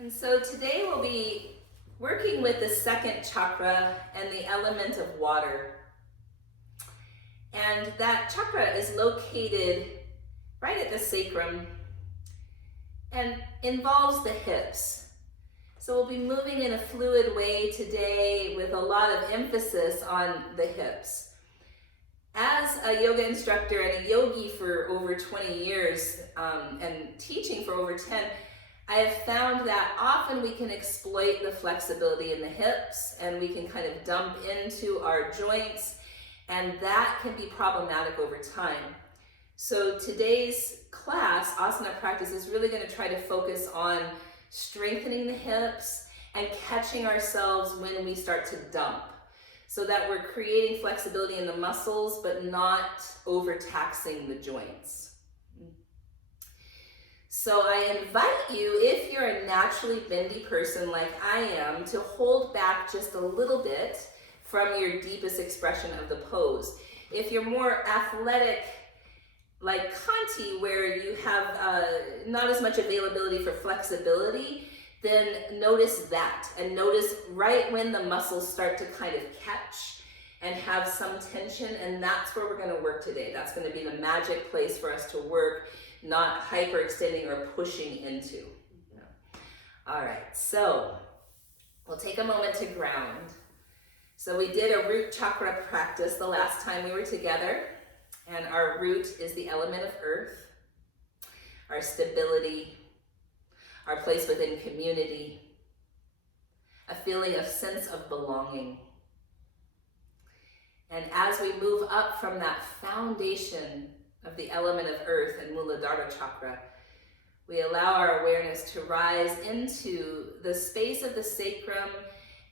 And so today we'll be working with the second chakra and the element of water. And that chakra is located right at the sacrum and involves the hips. So we'll be moving in a fluid way today with a lot of emphasis on the hips. As a yoga instructor and a yogi for over 20 years and teaching for over 10, I have found that often we can exploit the flexibility in the hips and we can kind of dump into our joints, and that can be problematic over time. So today's class, asana practice, is really going to try to focus on strengthening the hips and catching ourselves when we start to dump, so that we're creating flexibility in the muscles but not overtaxing the joints. So I invite you, if you're a naturally bendy person like I am, to hold back just a little bit from your deepest expression of the pose. If you're more athletic, like Kanti, where you have not as much availability for flexibility, then notice that, and notice right when the muscles start to kind of catch and have some tension, and that's where we're going to work today. That's going to be the magic place for us to work, not hyperextending or pushing into. All right, so we'll take a moment to ground. So we did a root chakra practice the last time we were together, and our root is the element of earth, our stability, our place within community, a feeling of sense of belonging. And as we move up from that foundation of the element of earth and Muladhara chakra, we allow our awareness to rise into the space of the sacrum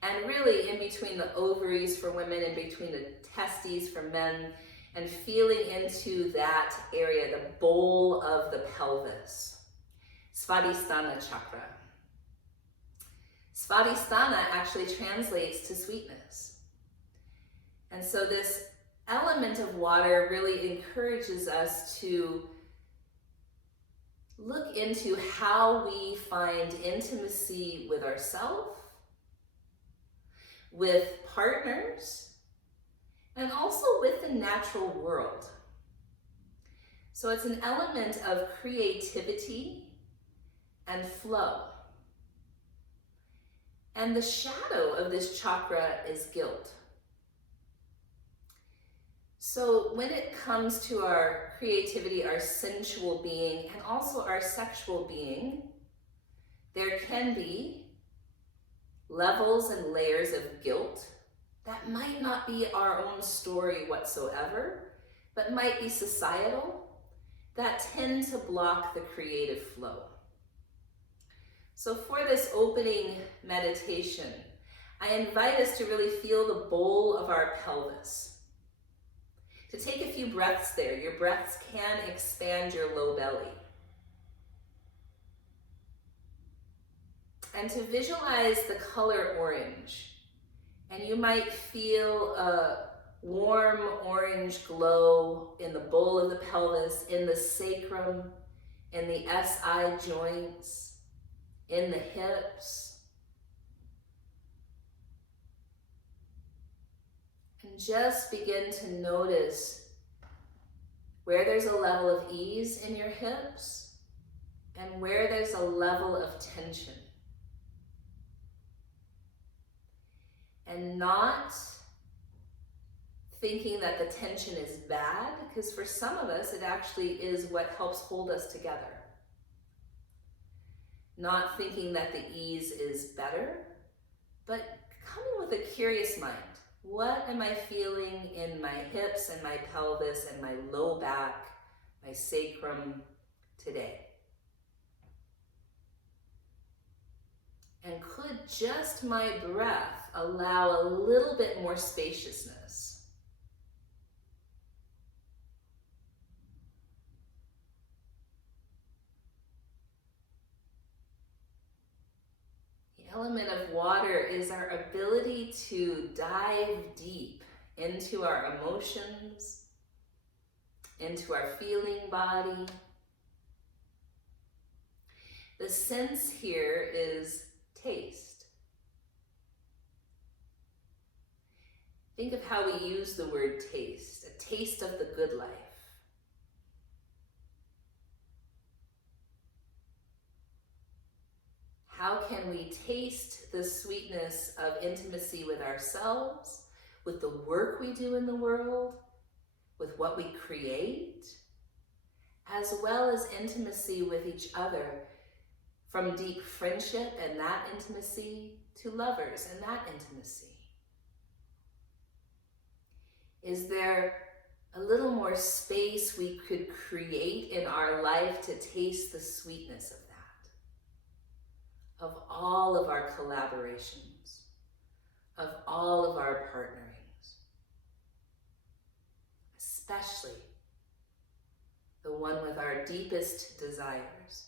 and really in between the ovaries for women, in between the testes for men, and feeling into that area, the bowl of the pelvis. Svadhistana chakra. Svadhisthana actually translates to sweetness. And so this element of water really encourages us to look into how we find intimacy with ourselves, with partners, and also with the natural world. So it's an element of creativity and flow. And the shadow of this chakra is guilt. So when it comes to our creativity, our sensual being, and also our sexual being, there can be levels and layers of guilt that might not be our own story whatsoever, but might be societal, that tend to block the creative flow. So for this opening meditation, I invite us to really feel the bowl of our pelvis. To take a few breaths there. Your breaths can expand your low belly. And to visualize the color orange. And you might feel a warm orange glow in the bowl of the pelvis, in the sacrum, in the SI joints, in the hips. And just begin to notice where there's a level of ease in your hips and where there's a level of tension. And not thinking that the tension is bad, because for some of us it actually is what helps hold us together. Not thinking that the ease is better, but coming with a curious mind. What am I feeling in my hips and my pelvis and my low back, my sacrum today? And could just my breath allow a little bit more spaciousness? The element of water is our ability to dive deep into our emotions, into our feeling body. The the sense here is taste. Think of how we use the word taste, a taste of the good life. How can we taste the sweetness of intimacy with ourselves, with the work we do in the world, with what we create, as well as intimacy with each other, from deep friendship and that intimacy to lovers and that intimacy? Is there a little more space we could create in our life to taste the sweetness of that? Of all of our collaborations, of all of our partnerings, especially the one with our deepest desires.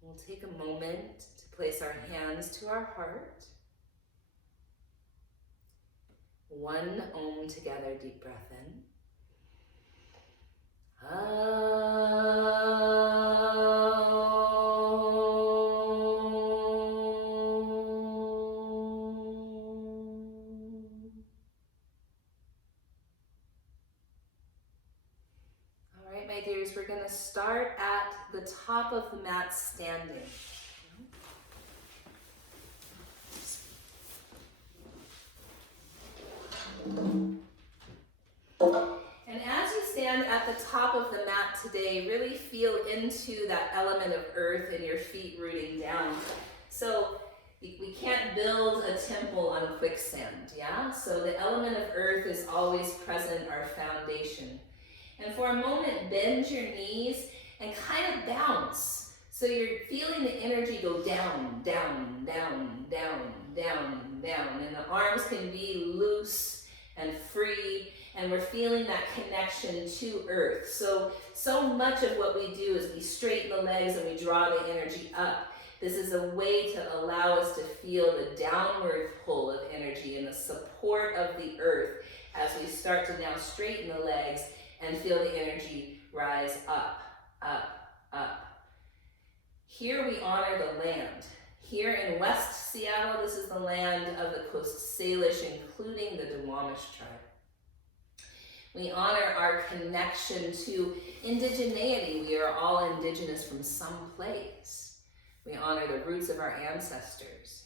We'll take a moment to place our hands to our heart. One Om together, deep breath in. My dears, we're going to start at the top of the mat standing. And as you stand at the top of the mat today, really feel into that element of earth and your feet rooting down. So we can't build a temple on quicksand, yeah? So the element of earth is always present, our foundation. And for a moment, bend your knees and kind of bounce. So you're feeling the energy go down, down, down, down, down, down. And the arms can be loose and free. And we're feeling that connection to earth. So much of what we do is we straighten the legs and we draw the energy up. This is a way to allow us to feel the downward pull of energy and the support of the earth as we start to now straighten the legs and feel the energy rise up, up, up. Here we honor the land. Here in West Seattle, this is the land of the Coast Salish, including the Duwamish tribe. We honor our connection to indigeneity. We are all indigenous from some place. We honor the roots of our ancestors.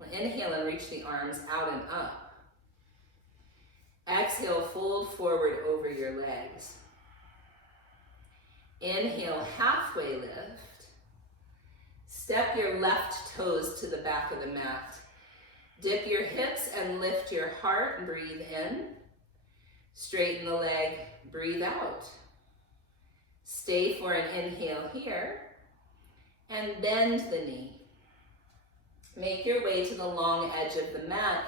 We'll inhale and reach the arms out and up. Exhale, fold forward over your legs. Inhale, halfway lift. Step your left toes to the back of the mat. Dip your hips and lift your heart. Breathe in. Straighten the leg. Breathe out. Stay for an inhale here. And bend the knee. Make your way to the long edge of the mat.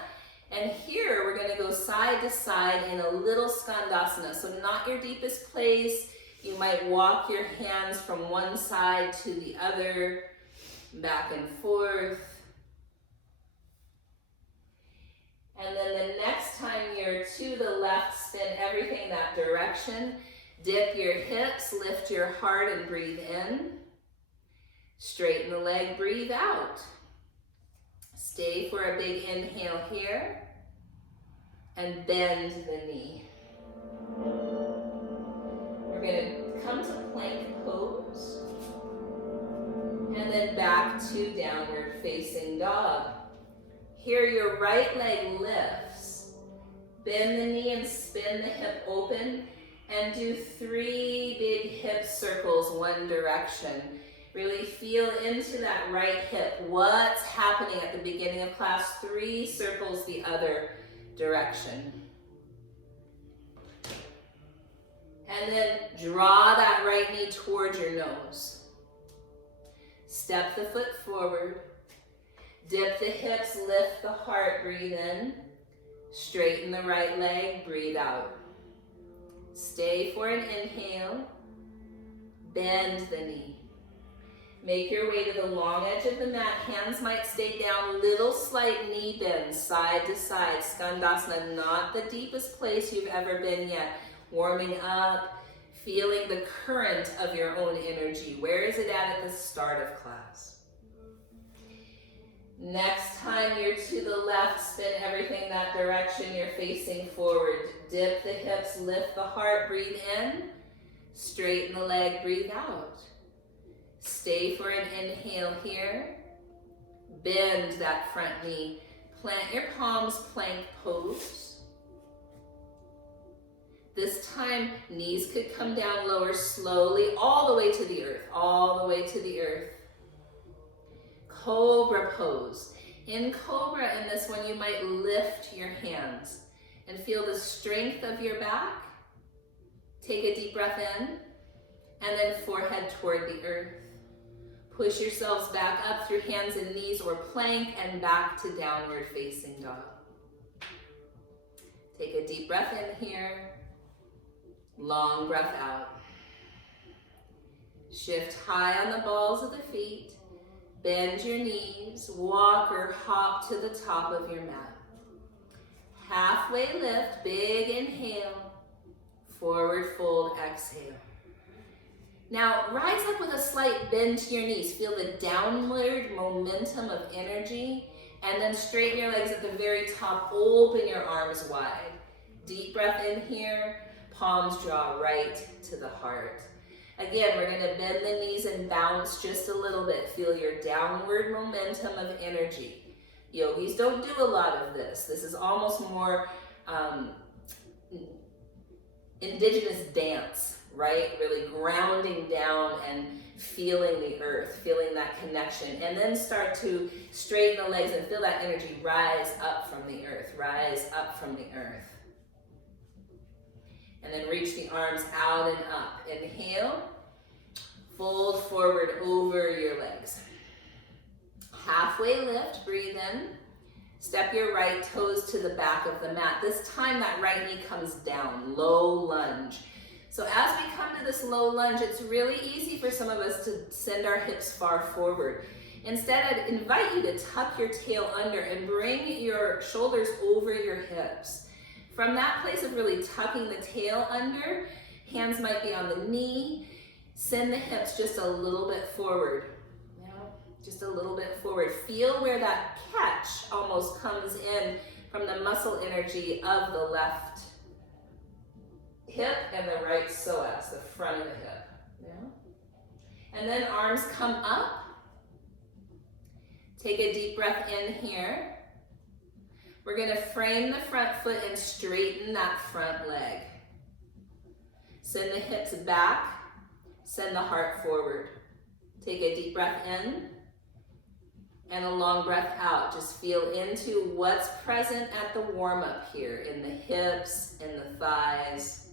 And here we're going to go side to side in a little Skandasana. So not your deepest place. You might walk your hands from one side to the other, back and forth. And then the next time you're to the left, spin everything that direction. Dip your hips, lift your heart and breathe in. Straighten the leg, breathe out. Stay for a big inhale here. And bend the knee. We're going to come to plank pose. And then back to downward facing dog. Here your right leg lifts. Bend the knee and spin the hip open. And do 3 big hip circles one direction. Really feel into that right hip. What's happening at the beginning of class? 3 circles the other direction. And then draw that right knee towards your nose. Step the foot forward. Dip the hips, lift the heart, breathe in. Straighten the right leg, breathe out. Stay for an inhale. Bend the knee. Make your way to the long edge of the mat. Hands might stay down, little slight knee bends, side to side. Skandasana, not the deepest place you've ever been yet. Warming up, feeling the current of your own energy. Where is it at the start of class? Next time you're to the left, spin everything that direction. You're facing forward. Dip the hips, lift the heart, breathe in. Straighten the leg, breathe out. Stay for an inhale here. Bend that front knee. Plant your palms, plank pose. This time, knees could come down lower slowly, all the way to the earth, all the way to the earth. Cobra pose. In Cobra, in this one, you might lift your hands and feel the strength of your back. Take a deep breath in, and then forehead toward the earth. Push yourselves back up through hands and knees or plank and back to downward facing dog. Take a deep breath in here. Long breath out. Shift high on the balls of the feet. Bend your knees. Walk or hop to the top of your mat. Halfway lift. Big inhale. Forward fold. Exhale. Now, rise up with a slight bend to your knees. Feel the downward momentum of energy, and then straighten your legs at the very top. Open your arms wide. Deep breath in here. Palms draw right to the heart. Again, we're going to bend the knees and bounce just a little bit. Feel your downward momentum of energy. Yogis don't do a lot of this. This is almost more indigenous dance. Right? Really grounding down and feeling the earth, feeling that connection, and then start to straighten the legs and feel that energy rise up from the earth, rise up from the earth. And then reach the arms out and up. Inhale, fold forward over your legs. Halfway lift, breathe in. Step your right toes to the back of the mat. This time that right knee comes down, low lunge. So as we come to this low lunge, it's really easy for some of us to send our hips far forward. Instead, I'd invite you to tuck your tail under and bring your shoulders over your hips. From that place of really tucking the tail under, hands might be on the knee. Send the hips just a little bit forward. Just a little bit forward. Feel where that catch almost comes in from the muscle energy of the left hip and the right psoas, the front of the hip. Yeah. And then arms come up. Take a deep breath in here. We're going to frame the front foot and straighten that front leg. Send the hips back. Send the heart forward. Take a deep breath in and a long breath out. Just feel into what's present at the warm-up here in the hips, in the thighs.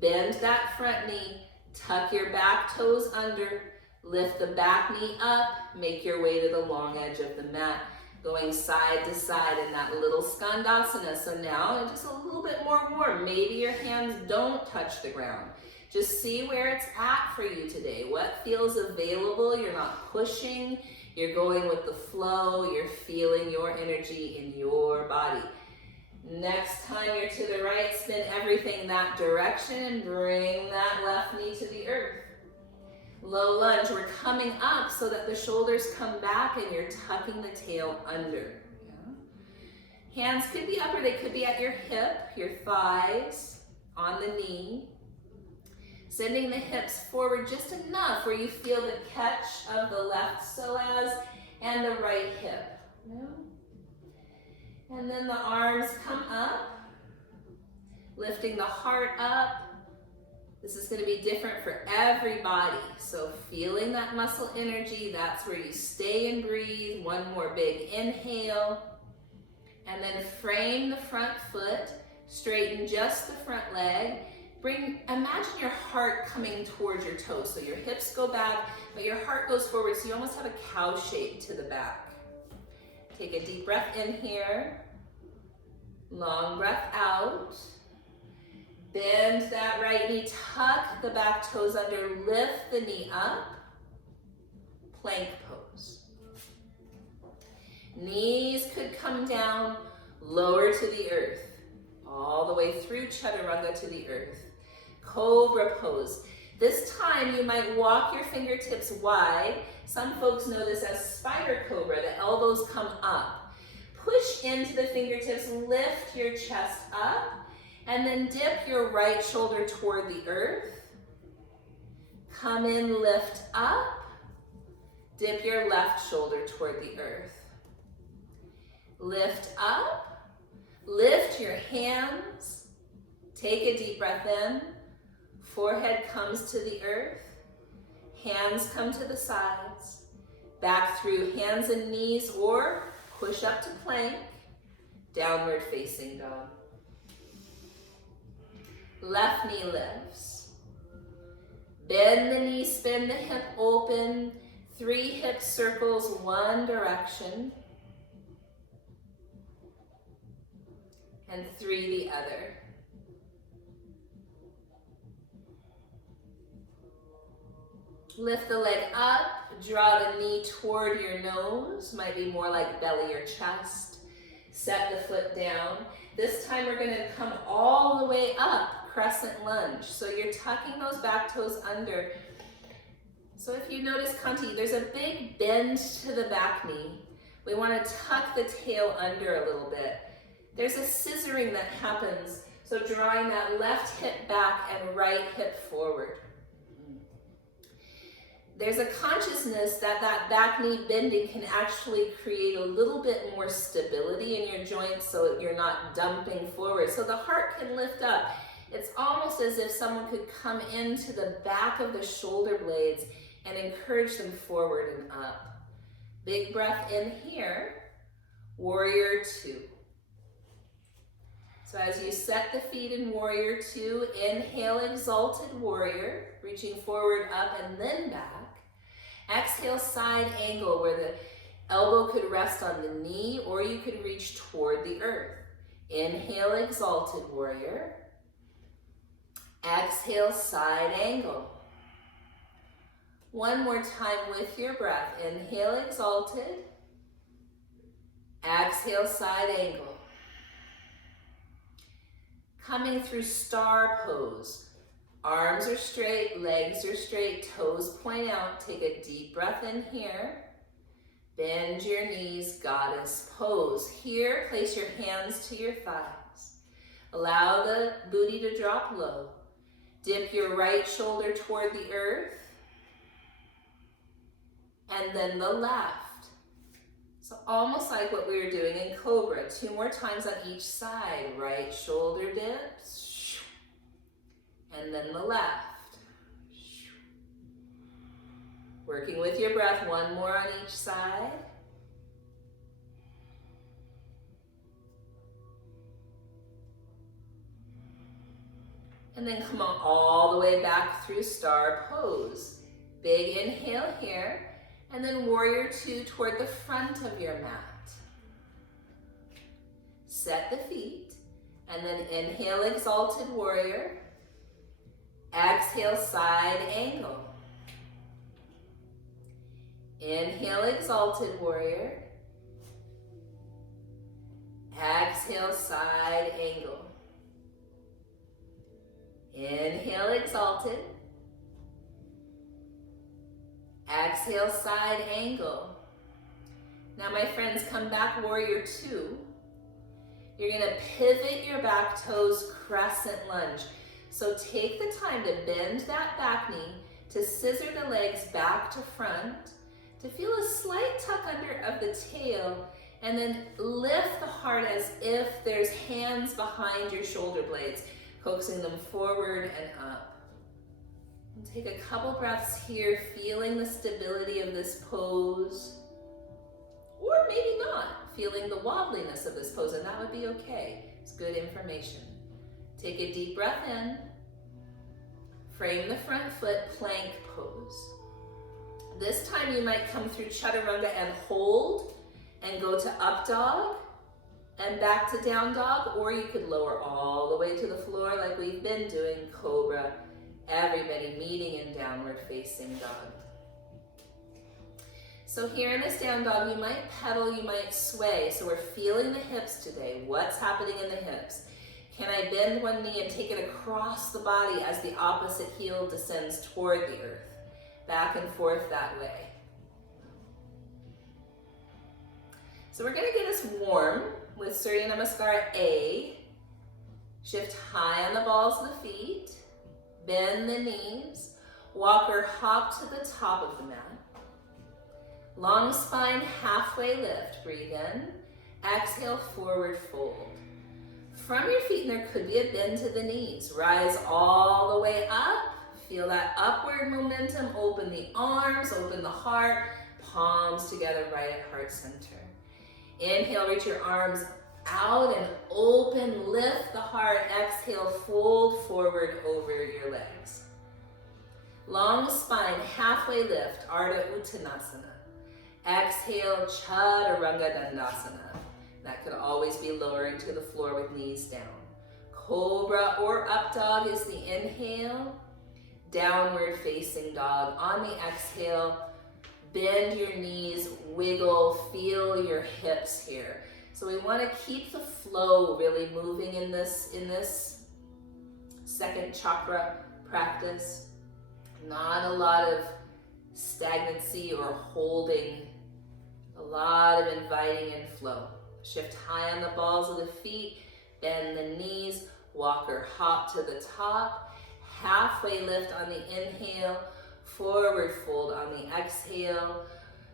Bend that front knee, tuck your back toes under, lift the back knee up, make your way to the long edge of the mat, going side to side in that little Skandasana. So now just a little bit more warm. Maybe your hands don't touch the ground. Just see where it's at for you today. What feels available? You're not pushing, you're going with the flow, you're feeling your energy in your body. Next time you're to the right, spin everything that direction and bring that left knee to the earth. Low lunge, we're coming up so that the shoulders come back and you're tucking the tail under. Yeah. Hands could be up or they could be at your hip, your thighs, on the knee. Sending the hips forward just enough where you feel the catch of the left psoas and the right hip. Yeah. And then the arms come up, lifting the heart up. This is going to be different for everybody. So feeling that muscle energy, that's where you stay and breathe. One more big inhale. And then frame the front foot, straighten just the front leg. Imagine your heart coming towards your toes. So your hips go back, but your heart goes forward. So you almost have a cow shape to the back. Take a deep breath in here. Long breath out. Bend that right knee, tuck the back toes under, lift the knee up. plank pose. Knees could come down, lower to the earth, all the way through chaturanga to the earth. Cobra pose. This time you might walk your fingertips wide. Some folks know this as spider cobra. The elbows come up. Push into the fingertips, lift your chest up, and then dip your right shoulder toward the earth. Come in, lift up. Dip your left shoulder toward the earth. Lift up. Lift your hands. Take a deep breath in. Forehead comes to the earth. Hands come to the sides. Back through hands and knees, or push up to plank. Downward facing dog. Left knee lifts. Bend the knee, spin the hip open. 3 hip circles, one direction. And 3 the other. Lift the leg up, draw the knee toward your nose, might be more like belly or chest. Set the foot down. This time we're going to come all the way up, crescent lunge. So you're tucking those back toes under. So if you notice, Kanti, there's a big bend to the back knee. We want to tuck the tail under a little bit. There's a scissoring that happens, so drawing that left hip back and right hip forward. There's a consciousness that that back knee bending can actually create a little bit more stability in your joints so you're not dumping forward. So the heart can lift up. It's almost as if someone could come into the back of the shoulder blades and encourage them forward and up. Big breath in here, warrior 2. So as you set the feet in warrior 2, inhale, exalted warrior, reaching forward, up, and then back. Exhale, side angle, where the elbow could rest on the knee, or you could reach toward the earth. Inhale, exalted warrior. Exhale, side angle. One more time with your breath. Inhale, exalted. Exhale, side angle. Coming through star pose. Arms are straight, legs are straight, toes point out. Take a deep breath in here. Bend your knees, goddess pose. Here, place your hands to your thighs. Allow the booty to drop low. Dip your right shoulder toward the earth. And then the left. So almost like what we were doing in Cobra. 2 more times on each side. Right shoulder dips. And then the left. Working with your breath, 1 more on each side. And then come on all the way back through star pose. Big inhale here. And then warrior 2 toward the front of your mat. Set the feet. And then inhale, exalted warrior. Exhale, side angle. Inhale, exalted warrior. Exhale, side angle. Inhale, exalted. Exhale, side angle. Now my friends, come back, warrior 2. You're gonna pivot your back toes, crescent lunge. So take the time to bend that back knee, to scissor the legs back to front, to feel a slight tuck under of the tail, and then lift the heart as if there's hands behind your shoulder blades, coaxing them forward and up. And take a couple breaths here, feeling the stability of this pose, or maybe not, feeling the wobbliness of this pose, and that would be okay. It's good information. Take a deep breath in. Frame the front foot, plank pose. This time you might come through chaturanga and hold and go to up dog and back to down dog, or you could lower all the way to the floor like we've been doing, cobra. Everybody meeting in downward facing dog. So here in this down dog, you might pedal, you might sway. So we're feeling the hips today. What's happening in the hips? Can I bend one knee and take it across the body as the opposite heel descends toward the earth? Back and forth that way. So we're gonna get us warm with Surya Namaskar A. Shift high on the balls of the feet. Bend the knees. Walk or hop to the top of the mat. Long spine, halfway lift. Breathe in. Exhale, forward fold. From your feet, and there could be a bend to the knees. Rise all the way up. Feel that upward momentum. Open the arms, open the heart. Palms together right at heart center. Inhale, reach your arms out and open. Lift the heart. Exhale, fold forward over your legs. Long spine, halfway lift. Ardha Uttanasana. Exhale, Chaturanga Dandasana. That could always be lowering to the floor with knees down. Cobra or up dog is the inhale. Downward facing dog. On the exhale, bend your knees, wiggle, feel your hips here. So we want to keep the flow really moving in this second chakra practice. Not a lot of stagnancy or holding. A lot of inviting in flow. Shift high on the balls of the feet, bend the knees, walk or hop to the top, halfway lift on the inhale, forward fold on the exhale.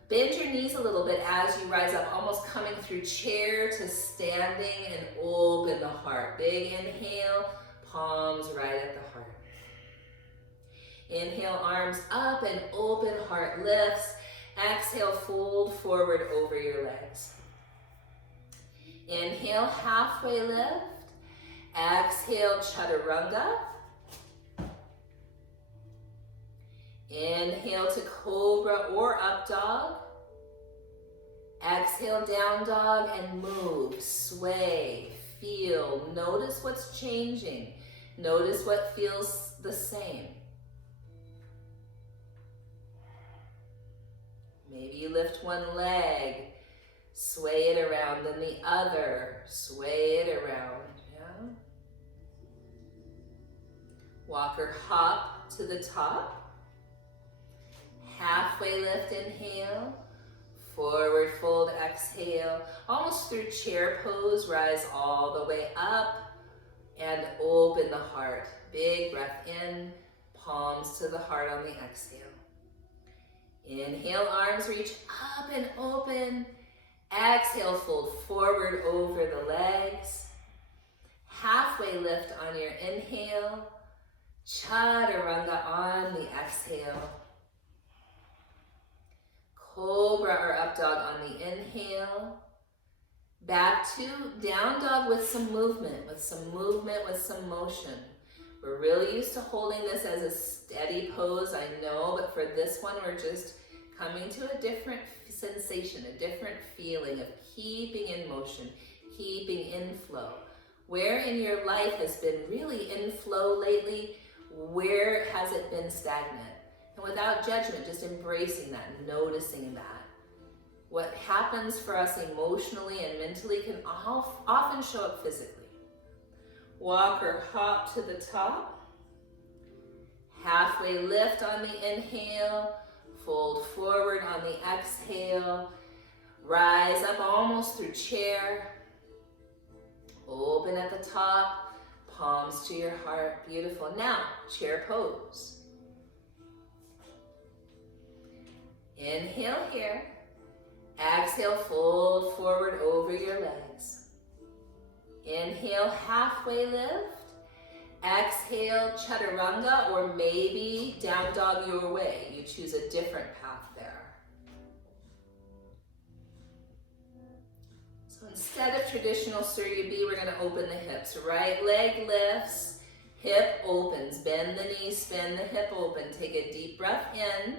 Bend your knees a little bit as you rise up, almost coming through chair to standing, and open the heart. Big inhale, palms right at the heart. Inhale, arms up and open, heart lifts. Exhale, fold forward over your legs. Inhale, halfway lift. Exhale, Chaturanga. Inhale to Cobra or Up Dog. Exhale, Down Dog, and move, sway, feel. Notice what's changing. Notice what feels the same. Maybe you lift one leg, sway it around, then the other, sway it around. Yeah? Walk or hop to the top. Halfway lift, inhale. Forward fold, exhale. Almost through chair pose, rise all the way up and open the heart. Big breath in, palms to the heart on the exhale. Inhale, arms reach up and open. Exhale, fold forward over the legs. Halfway lift on your inhale. Chaturanga on the exhale. Cobra or up dog on the inhale. Back to down dog with some movement, with some motion. We're really used to holding this as a steady pose, I know, but for this one, we're just coming to a different sensation, a different feeling of keeping in motion, keeping in flow. Where in your life has been really in flow lately? Where has it been stagnant? And without judgment, just embracing that, noticing that. What happens for us emotionally and mentally can often show up physically. Walk or hop to the top. Halfway lift on the inhale. Fold forward on the exhale. Rise up almost through chair. Open at the top. Palms to your heart. Beautiful. Now, chair pose. Inhale here. Exhale, fold forward over your legs. Inhale, halfway lift. Exhale, Chaturanga, or maybe down dog your way. You choose a different path there. So instead of traditional Surya B, we're going to open the hips. Right leg lifts, hip opens. Bend the knees, spin the hip open. Take a deep breath in.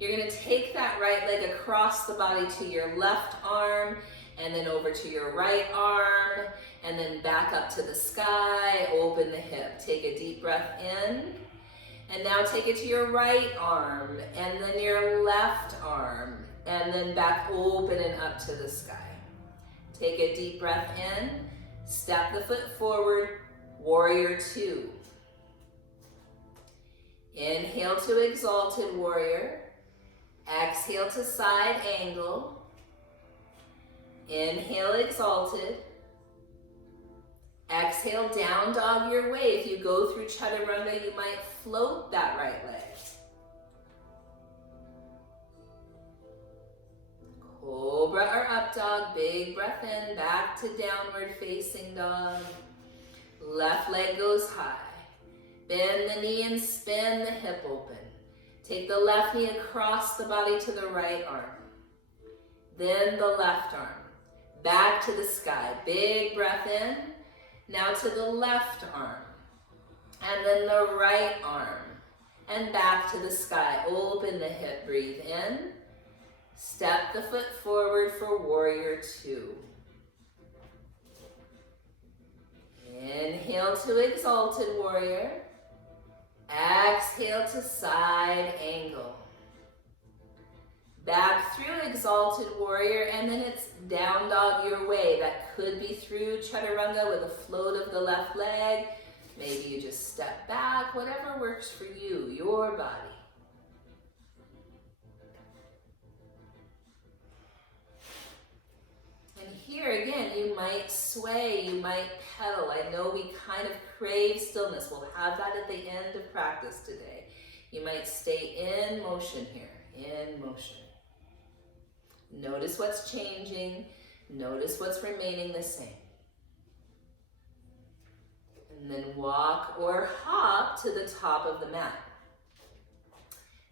You're going to take that right leg across the body to your left arm, and then over to your right arm, and then back up to the sky. Open the hip. Take a deep breath in, and now take it to your right arm, and then your left arm. and then back open and up to the sky. Take a deep breath in, step the foot forward, warrior two. Inhale to exalted warrior. Exhale to side angle. Inhale, exalted. Exhale, down dog your way. If you go through chaturanga, you might float that right leg. Cobra or up dog, big breath in, back to downward facing dog. Left leg goes high. Bend the knee and spin the hip open. Take the left knee across the body to the right arm. Then the left arm. Back to the sky. Big breath in. Now to the left arm. And then the right arm. And back to the sky. Open the hip. Breathe in. Step the foot forward for warrior two. Inhale to exalted warrior. Exhale to side angle. Back through exalted warrior, and then it's down dog your way. That could be through chaturanga with a float of the left leg. Maybe you just step back, whatever works for you, your body. And here again, you might sway, you might pedal. I know we kind of crave stillness. We'll have that at the end of practice today. You might stay in motion here, in motion. Notice what's changing. Notice what's remaining the same. And then walk or hop to the top of the mat.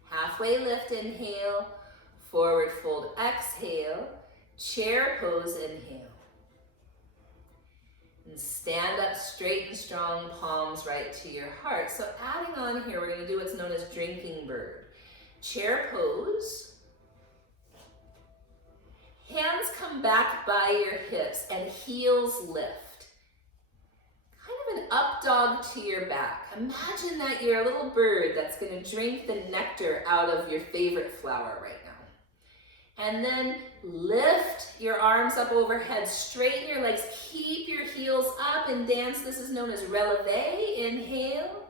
Halfway lift, inhale. Forward fold, exhale. Chair pose, inhale. And stand up straight and strong, palms right to your heart. So adding on here, we're going to do what's known as drinking bird. Chair pose. Hands come back by your hips and heels lift. Kind of an up dog to your back. Imagine that you're a little bird that's going to drink the nectar out of your favorite flower right now. And then lift your arms up overhead, straighten your legs, keep your heels up and dance. This is known as releve. Inhale.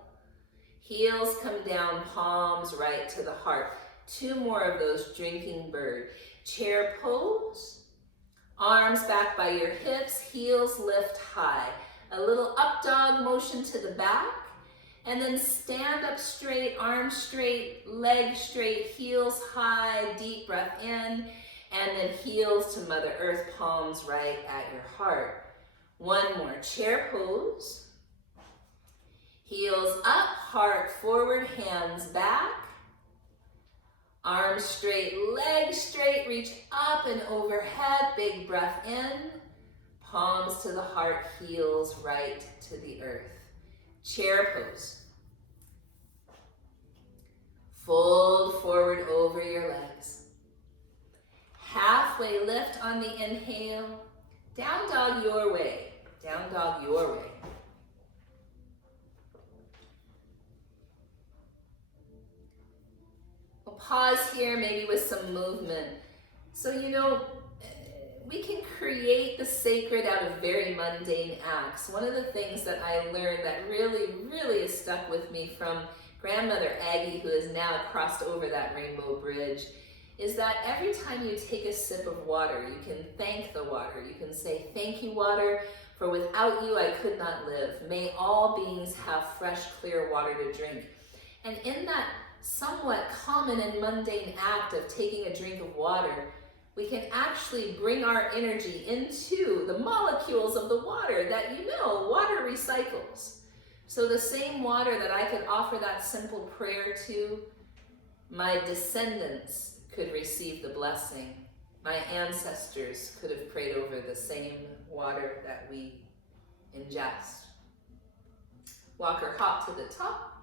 Heels come down, palms right to the heart. Two more of those, drinking bird. Chair pose, arms back by your hips, heels lift high. A little up dog motion to the back, and then stand up straight, arms straight, legs straight, heels high, deep breath in, and then heels to Mother Earth, palms right at your heart. One more, chair pose, heels up, heart forward, hands back. Arms straight, legs straight, reach up and overhead, big breath in, palms to the heart, heels right to the earth. Chair pose. Fold forward over your legs. Halfway lift on the inhale, down dog your way, down dog your way. Pause here, maybe with some movement. So, we can create the sacred out of very mundane acts. One of the things that I learned that really has stuck with me from grandmother Aggie, who has now crossed over that rainbow bridge, is that every time you take a sip of water, you can thank the water. You can say, "Thank you, water, for without you I could not live. May all beings have fresh, clear water to drink." And in that somewhat common and mundane act of taking a drink of water, we can actually bring our energy into the molecules of the water that water recycles. So the same water that I could offer that simple prayer to, my descendants could receive the blessing. My ancestors could have prayed over the same water that we ingest. Walk or hop to the top.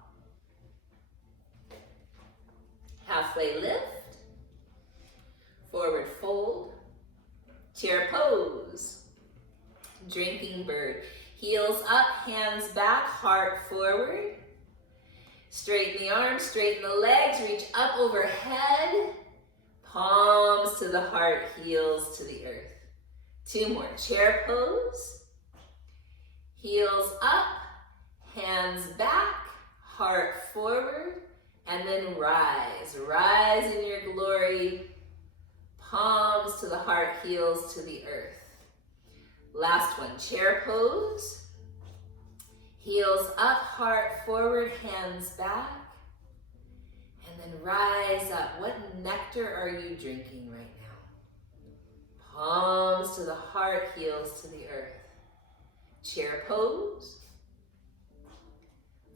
Halfway lift, forward fold, chair pose, drinking bird. Heels up, hands back, heart forward. Straighten the arms, straighten the legs, reach up overhead. Palms to the heart, heels to the earth. 2 more. Chair pose. Heels up, hands back, heart forward, and then rise. Rise in your glory. Palms to the heart, heels to the earth. Last one. Chair pose. Heels up, heart forward, hands back. And then rise up. What nectar are you drinking right now? Palms to the heart, heels to the earth. Chair pose.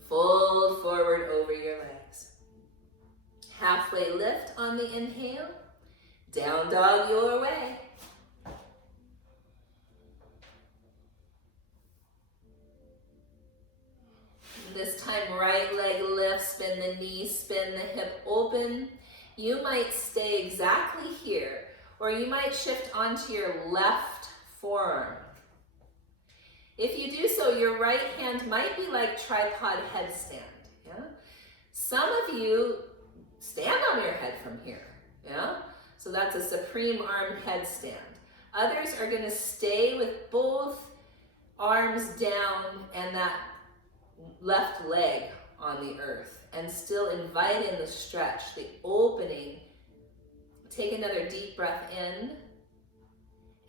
Fold forward over your legs. Halfway lift on the inhale. Down dog your way. This time, right leg lifts, spin the knee, spin the hip open. You might stay exactly here, or you might shift onto your left forearm. If you do so, your right hand might be like tripod headstand. Yeah? Some of you stand on your head from here. Yeah? So that's a supreme arm headstand. Others are going to stay with both arms down and that left leg on the earth and still invite in the stretch, the opening. Take another deep breath in.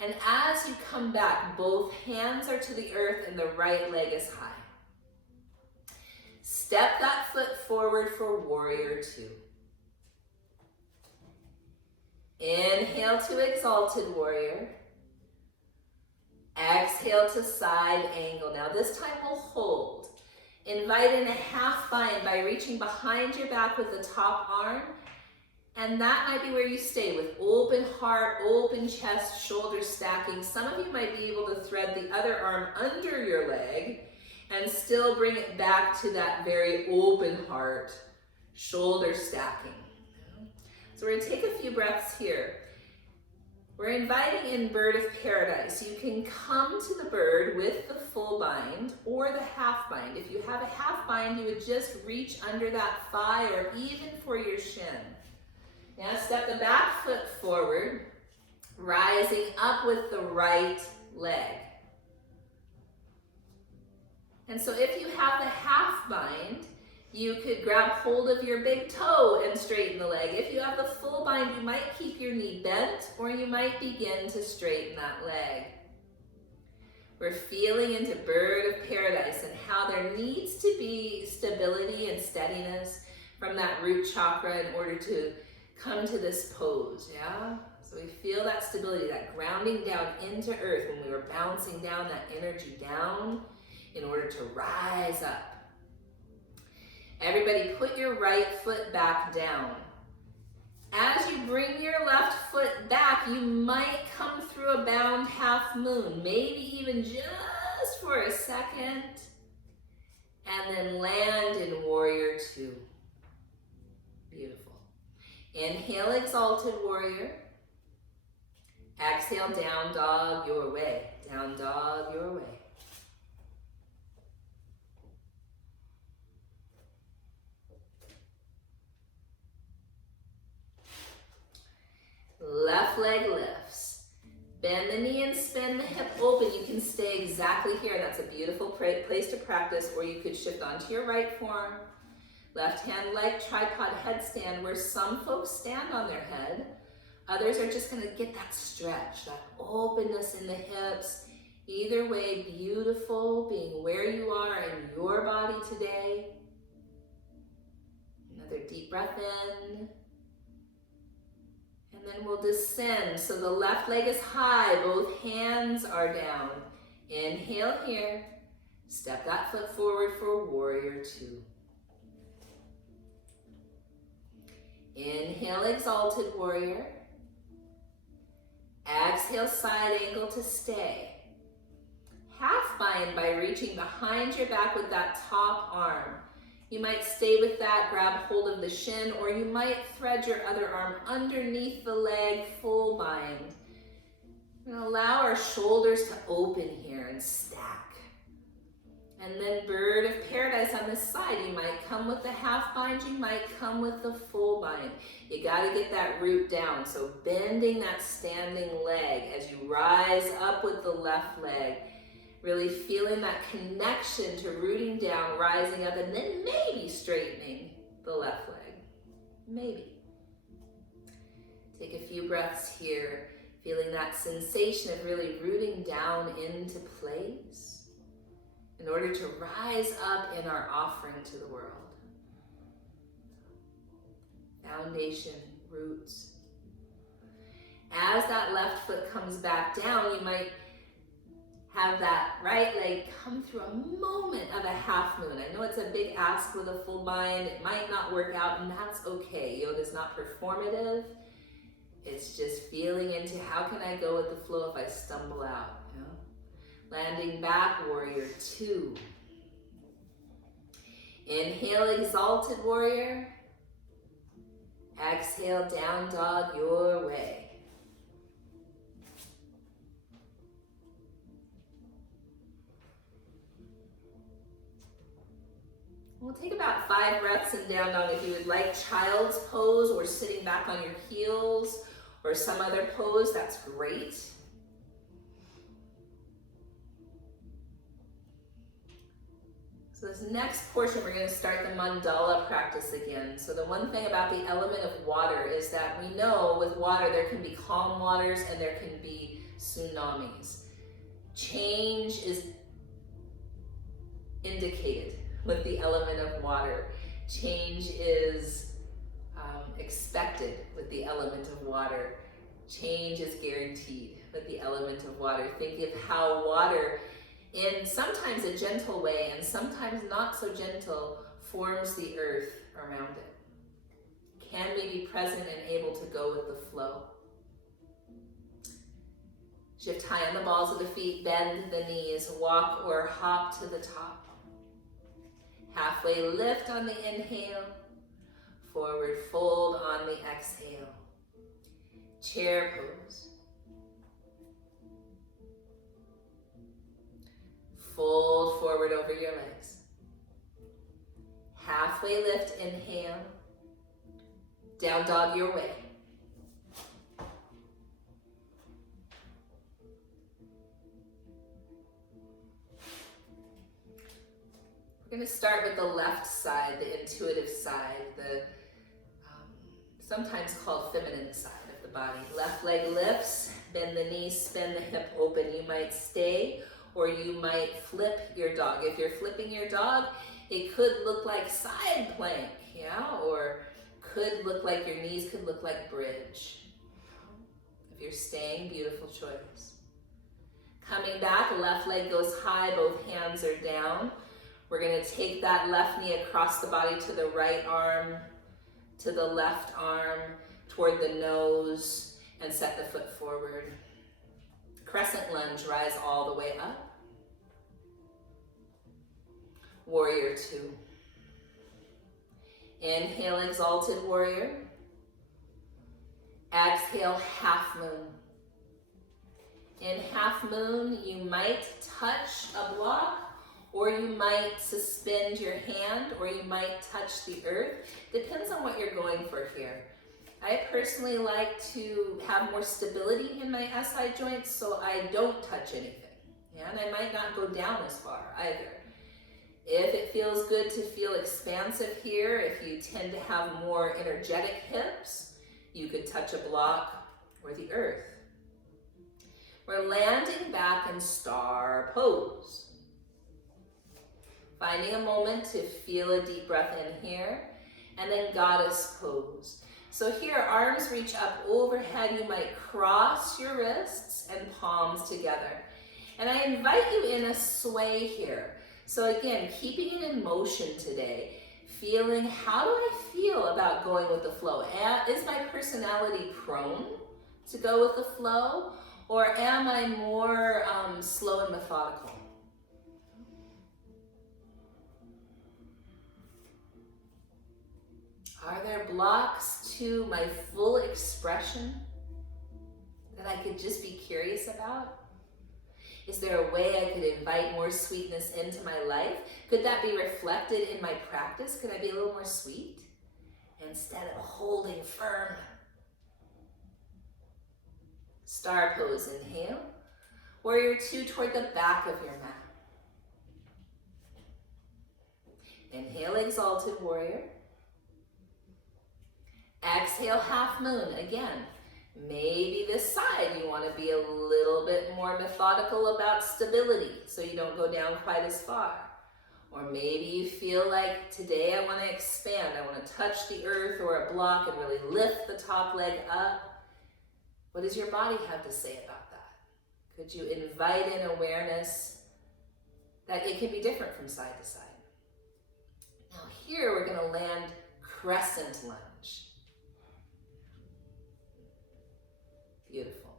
And as you come back, both hands are to the earth and the right leg is high. Step that foot forward for warrior 2. Inhale to exalted warrior. Exhale to side angle. Now this time we'll hold. Invite in a half bind by reaching behind your back with the top arm. And that might be where you stay with open heart, open chest, shoulders stacking. Some of you might be able to thread the other arm under your leg and still bring it back to that very open heart, shoulder stacking. So we're gonna take a few breaths here. We're inviting in bird of paradise. You can come to the bird with the full bind or the half bind. If you have a half bind, you would just reach under that thigh or even for your shin. Now step the back foot forward, rising up with the right leg. And so if you have the half bind, you could grab hold of your big toe and straighten the leg. If you have the full bind, you might keep your knee bent or you might begin to straighten that leg. We're feeling into bird of paradise and how there needs to be stability and steadiness from that root chakra in order to come to this pose, yeah? So we feel that stability, that grounding down into earth when we were bouncing down that energy down in order to rise up. Everybody put your right foot back down. As you bring your left foot back, you might come through a bound half moon, maybe even just for a second, and then land in warrior 2. Beautiful. Inhale, exalted warrior. Exhale, down dog your way. Down dog your way. Left leg lifts. Bend the knee and spin the hip open. You can stay exactly here. That's a beautiful place to practice, or you could shift onto your right forearm. Left hand like tripod headstand, where some folks stand on their head. Others are just going to get that stretch, that openness in the hips. Either way, beautiful, being where you are in your body today. Another deep breath in. And then we'll descend. So the left leg is high, both hands are down. Inhale here. Step that foot forward for warrior 2. Inhale, exalted warrior. Exhale, side angle to stay. Half bind by reaching behind your back with that top arm. You might stay with that, grab hold of the shin, or you might thread your other arm underneath the leg, full bind. We're going to allow our shoulders to open here and stack. And then bird of paradise. guys on this side. You might come with the half bind, you might come with the full bind. You got to get that root down. So bending that standing leg as you rise up with the left leg, really feeling that connection to rooting down, rising up, and then maybe straightening the left leg. Maybe. Take a few breaths here, feeling that sensation of really rooting down into place in order to rise up in our offering to the world. Foundation, roots. As that left foot comes back down, you might have that right leg come through a moment of a half moon. I know it's a big ask with a full bind. It might not work out, and that's okay. Yoga is not performative. It's just feeling into how can I go with the flow if I stumble out. You know? Landing back, warrior two. Inhale, exalted warrior. Exhale, down dog your way. We'll take about 5 breaths in down dog. If you would like child's pose or sitting back on your heels or some other pose, that's great. So this next portion, we're going to start the mandala practice again. So the one thing about the element of water is that we know with water there can be calm waters and there can be tsunamis. Change is indicated with the element of water. Change is expected with the element of water. Change is guaranteed with the element of water. Think of how water, in sometimes a gentle way and sometimes not so gentle, forms the earth around it. Can we be present and able to go with the flow? Shift high on the balls of the feet, bend the knees, walk or hop to the top. Halfway lift on the inhale, forward fold on the exhale. Chair pose. Fold forward over your legs. Halfway lift, inhale. Down dog your way. We're going to start with the left side, the intuitive side, the sometimes called feminine side of the body. Left leg lifts, bend the knee, spin the hip open. You might stay or you might flip your dog. If you're flipping your dog, it could look like side plank, yeah, or could look like your knees could look like bridge. If you're staying, beautiful choice. Coming back, left leg goes high, both hands are down. We're going to take that left knee across the body to the right arm, to the left arm, toward the nose, and set the foot forward. Crescent lunge, rise all the way up. Warrior two. Inhale, exalted warrior. Exhale, half moon. In half moon, you might touch a block, or you might suspend your hand, or you might touch the earth. Depends on what you're going for here. I personally like to have more stability in my SI joints, so I don't touch anything. Yeah, and I might not go down as far either. If it feels good to feel expansive here, if you tend to have more energetic hips, you could touch a block or the earth. We're landing back in star pose. Finding a moment to feel a deep breath in here, and then goddess pose. So here, arms reach up overhead. You might cross your wrists and palms together. And I invite you in a sway here. So again, keeping it in motion today, feeling how do I feel about going with the flow? Is my personality prone to go with the flow, or am I more slow and methodical? Are there blocks to my full expression that I could just be curious about? Is there a way I could invite more sweetness into my life? Could that be reflected in my practice? Could I be a little more sweet instead of holding firm? Star pose, inhale. Warrior two toward the back of your mat. Inhale, exalted warrior. Exhale, half moon. Again, maybe this side you want to be a little bit more methodical about stability so you don't go down quite as far. Or maybe you feel like today I want to expand. I want to touch the earth or a block and really lift the top leg up. What does your body have to say about that? Could you invite in awareness that it can be different from side to side? Now here we're going to land crescent lunge. Beautiful.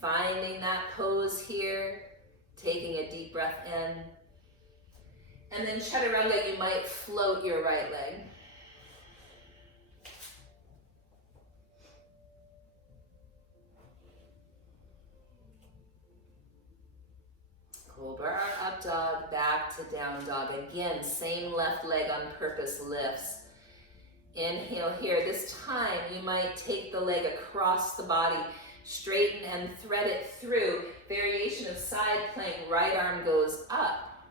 Finding that pose here, taking a deep breath in. And then chaturanga, you might float your right leg. Cobra, up dog, back to down dog. Again, same left leg on purpose lifts. Inhale here. This time you might take the leg across the body, straighten and thread it through. Variation of side plank, right arm goes up.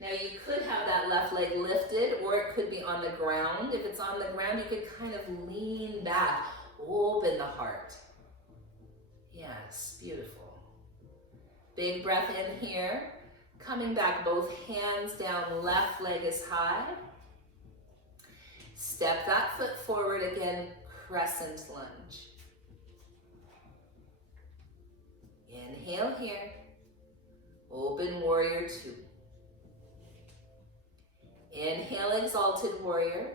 Now you could have that left leg lifted or it could be on the ground. If it's on the ground, you could kind of lean back, open the heart. Yes, beautiful. Big breath in here. Coming back, both hands down, left leg is high. Step that foot forward again, crescent lunge. Inhale here. Open warrior two. Inhale, exalted warrior.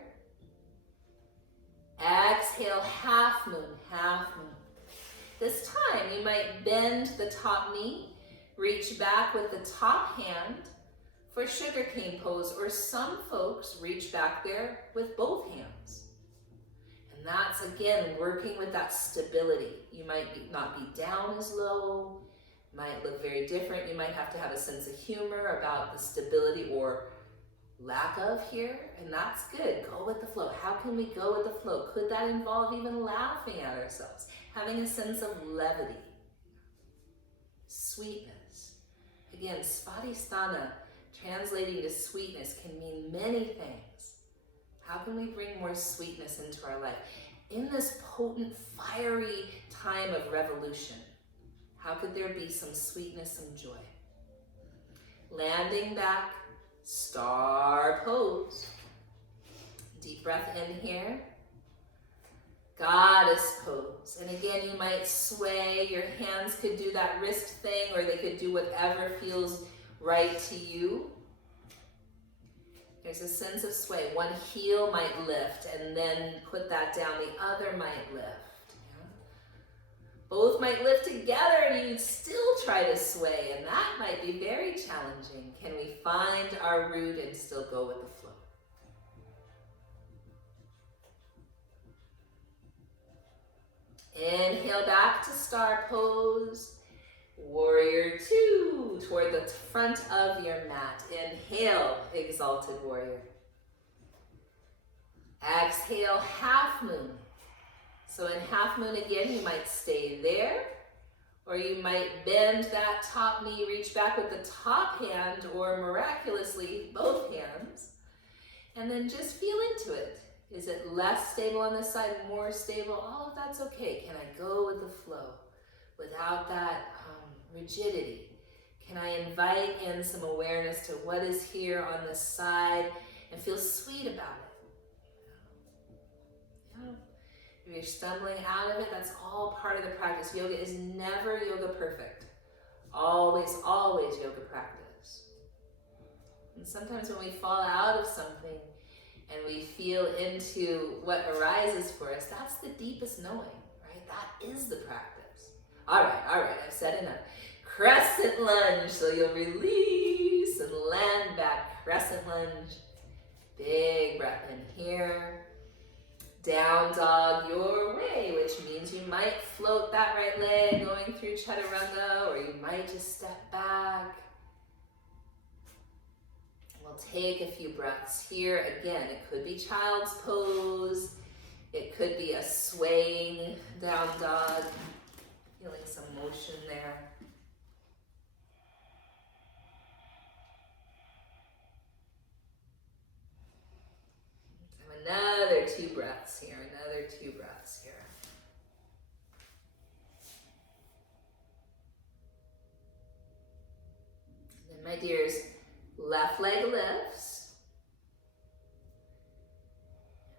Exhale, half moon, half moon. This time you might bend the top knee, reach back with the top hand for sugarcane pose, or some folks reach back there with both hands. And that's, again, working with that stability. You might not be down as low, might look very different. You might have to have a sense of humor about the stability or lack of here, and that's good. Go with the flow. How can we go with the flow? Could that involve even laughing at ourselves? Having a sense of levity, sweetness. Again, Svadhistana, translating to sweetness, can mean many things. How can we bring more sweetness into our life? In this potent, fiery time of revolution, how could there be some sweetness, some joy? Landing back, star pose. Deep breath in here. Goddess pose. And again, you might sway. Your hands could do that wrist thing, or they could do whatever feels right to you. There's a sense of sway. One heel might lift and then put that down. The other might lift. Yeah? Both might lift together and you'd still try to sway, and that might be very challenging. Can we find our root and still go with the flow? Inhale back to star pose. Warrior two toward the front of your mat. Inhale, exalted warrior. Exhale, half moon. So in half moon again, you might stay there, or you might bend that top knee, reach back with the top hand, or miraculously both hands, and then just feel into it. Is it less stable on this side, more stable? All of that's okay. Can I go with the flow without that rigidity? Can I invite in some awareness to what is here on this side and feel sweet about it? Yeah. If you're stumbling out of it, that's all part of the practice. Yoga is never yoga perfect. Always, always yoga practice. And sometimes when we fall out of something and we feel into what arises for us, that's the deepest knowing, right? That is the practice. All right, I've said enough. Crescent lunge, so you'll release and land back. Crescent lunge. Big breath in here. Down dog your way, which means you might float that right leg going through chaturanga, or you might just step back. We'll take a few breaths here. Again, it could be child's pose. It could be a swaying down dog. Feeling some motion there. Another 2 breaths here, another 2 breaths here. Then my dears, left leg lifts.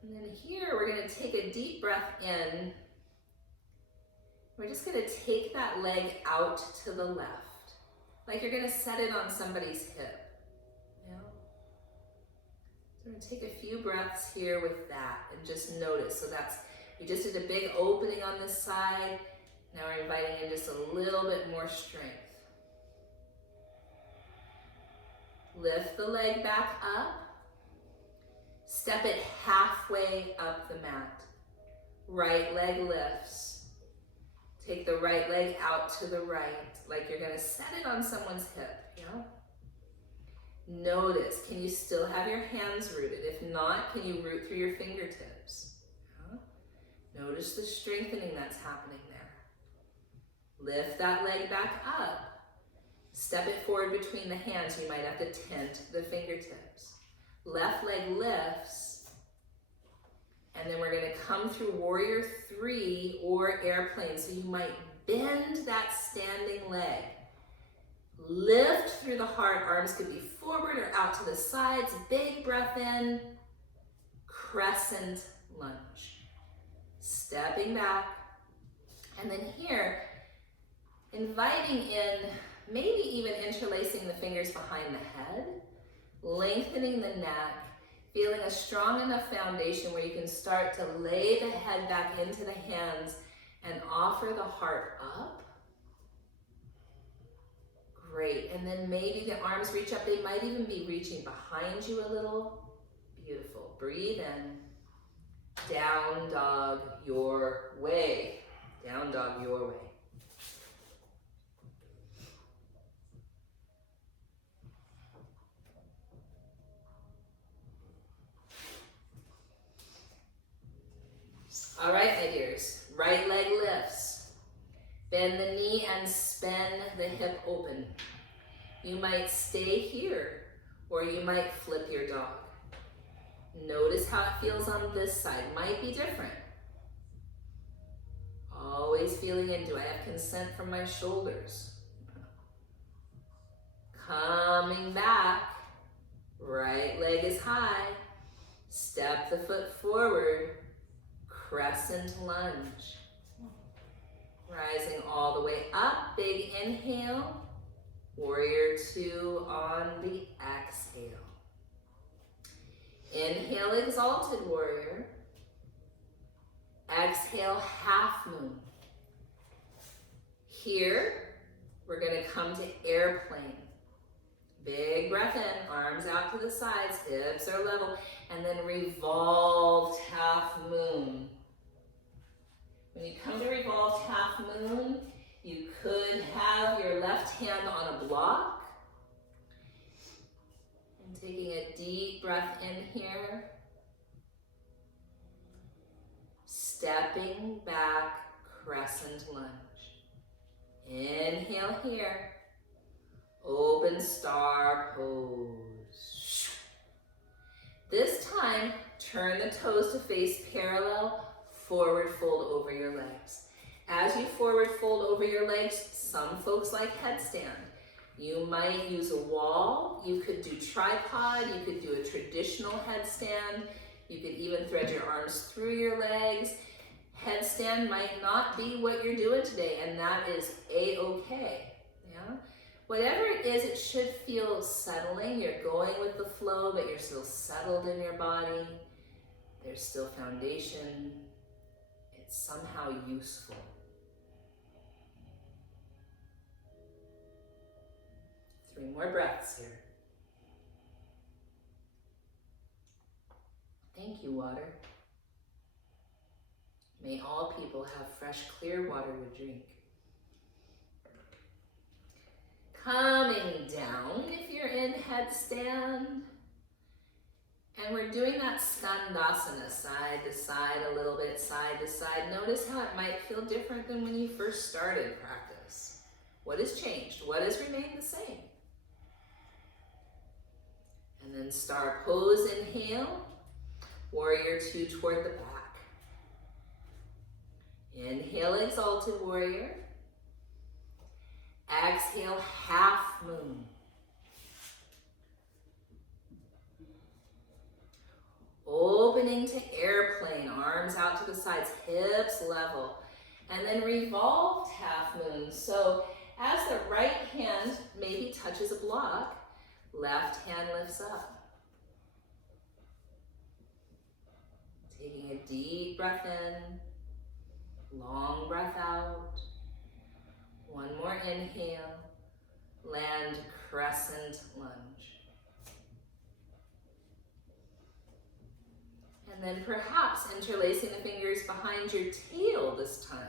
And then here we're going to take a deep breath in. We're just going to take that leg out to the left, like you're going to set it on somebody's hip. We're going to take a few breaths here with that and just notice. So that's, we just did a big opening on this side. Now we're inviting in just a little bit more strength. Lift the leg back up. Step it halfway up the mat. Right leg lifts. Take the right leg out to the right, like you're going to set it on someone's hip. Yeah? Notice, can you still have your hands rooted? If not, can you root through your fingertips? Yeah? Notice the strengthening that's happening there. Lift that leg back up. Step it forward between the hands. You might have to tent the fingertips. Left leg lifts. And then we're going to come through warrior 3 or airplane. So you might bend that standing leg. Lift through the heart. Arms could be forward or out to the sides. Big breath in. Crescent lunge. Stepping back. And then here, inviting in, maybe even interlacing the fingers behind the head. Lengthening the neck. Feeling a strong enough foundation where you can start to lay the head back into the hands and offer the heart up. Great, and then maybe the arms reach up. They might even be reaching behind you a little. Beautiful. Breathe in. Down dog your way. Down dog your way. All right, my dears. Right leg lifts. Bend the knee and spin the hip open. You might stay here, or you might flip your dog. Notice how it feels on this side. Might be different. Always feeling in, do I have consent from my shoulders? Coming back. Right leg is high. Step the foot forward. Crescent lunge. Rising all the way up, big inhale. Warrior 2 on the exhale. Inhale, exalted warrior. Exhale, half moon. Here, we're going to come to airplane. Big breath in, arms out to the sides, hips are level, and then revolved half moon. When you come to revolved half moon, you could have your left hand on a block. And taking a deep breath in here. Stepping back, crescent lunge. Inhale here. Open star pose. This time, turn the toes to face parallel. Forward fold over your legs. As you forward fold over your legs, some folks like headstand. You might use a wall, you could do tripod, you could do a traditional headstand, you could even thread your arms through your legs. Headstand might not be what you're doing today, and that is a-okay. Yeah? Whatever it is, it should feel settling. You're going with the flow, but you're still settled in your body. There's still foundation. It's somehow useful. Three more breaths here. Thank you, water. May all people have fresh, clear water to drink. Coming down if you're in headstand. And we're doing that Svadhistana, side to side, a little bit side to side. Notice how it might feel different than when you first started practice. What has changed? What has remained the same? And then star pose, inhale. Warrior 2 toward the back. Inhale, exalted warrior. Exhale, half moon. Opening to airplane, arms out to the sides, hips level. And then revolved half moon. So as the right hand maybe touches a block, left hand lifts up. Taking a deep breath in, long breath out. One more inhale, land crescent lunge. And then perhaps interlacing the fingers behind your tail this time.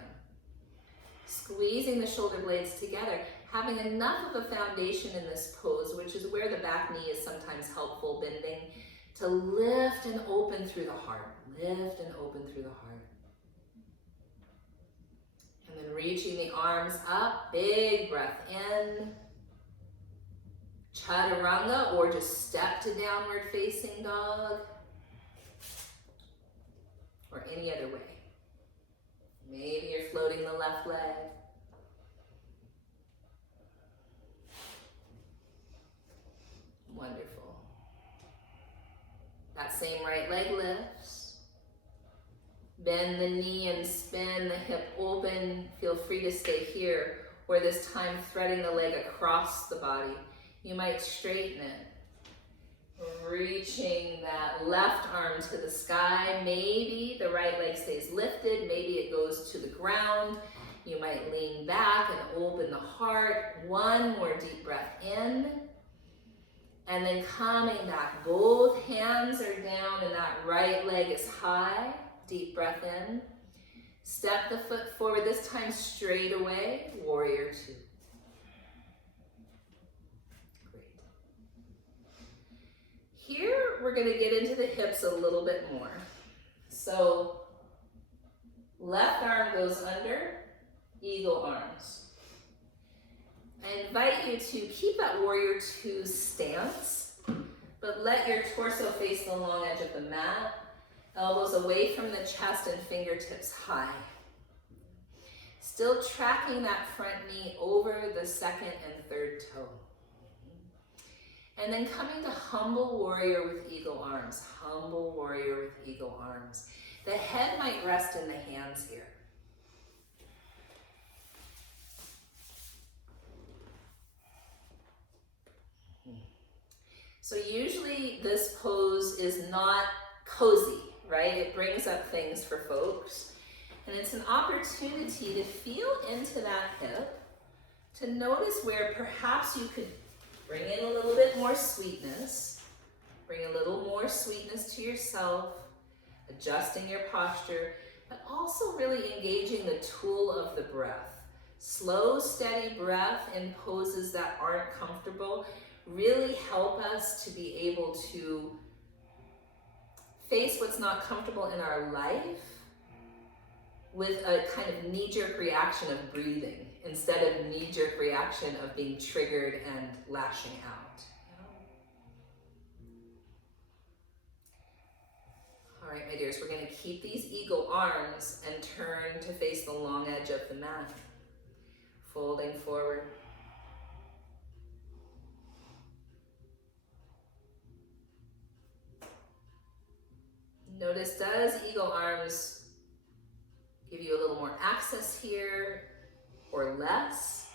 Squeezing the shoulder blades together, having enough of a foundation in this pose, which is where the back knee is sometimes helpful, bending, to lift and open through the heart. Lift and open through the heart. And then reaching the arms up, big breath in. Chaturanga, or just step to downward facing dog. Or any other way. Maybe you're floating the left leg. Wonderful. That same right leg lifts. Bend the knee and spin the hip open. Feel free to stay here, or this time threading the leg across the body. You might straighten it. Reaching that left arm to the sky. Maybe the right leg stays lifted. Maybe it goes to the ground. You might lean back and open the heart. One more deep breath in. And then coming back. Both hands are down and that right leg is high. Deep breath in. Step the foot forward, this time straight away. Warrior 2. Here, we're going to get into the hips a little bit more. So, left arm goes under, eagle arms. I invite you to keep that warrior 2 stance, but let your torso face the long edge of the mat, elbows away from the chest and fingertips high. Still tracking that front knee over the second and third toe. And then coming to humble warrior with eagle arms. Humble warrior with eagle arms. The head might rest in the hands here. So usually this pose is not cozy, right? It brings up things for folks. And it's an opportunity to feel into that hip, to notice where perhaps you could bring in a little bit more sweetness. Bring a little more sweetness to yourself, adjusting your posture, but also really engaging the tool of the breath. Slow, steady breath in poses that aren't comfortable really help us to be able to face what's not comfortable in our life with a kind of knee-jerk reaction of breathing instead of knee-jerk reaction of being triggered and lashing out. All right, my dears, we're going to keep these eagle arms and turn to face the long edge of the mat, folding forward. Notice, does eagle arms give you a little more access here or less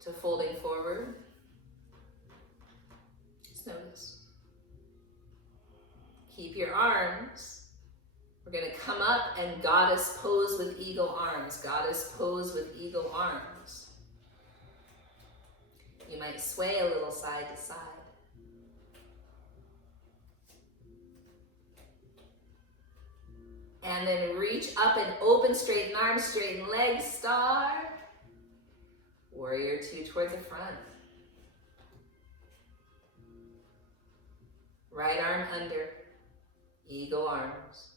to folding forward? Just notice. Keep your arms. We're going to come up and goddess pose with eagle arms. Goddess pose with eagle arms. You might sway a little side to side. And then reach up and open, straighten arms, straighten legs, star. Warrior two toward the front. Right arm under, eagle arms.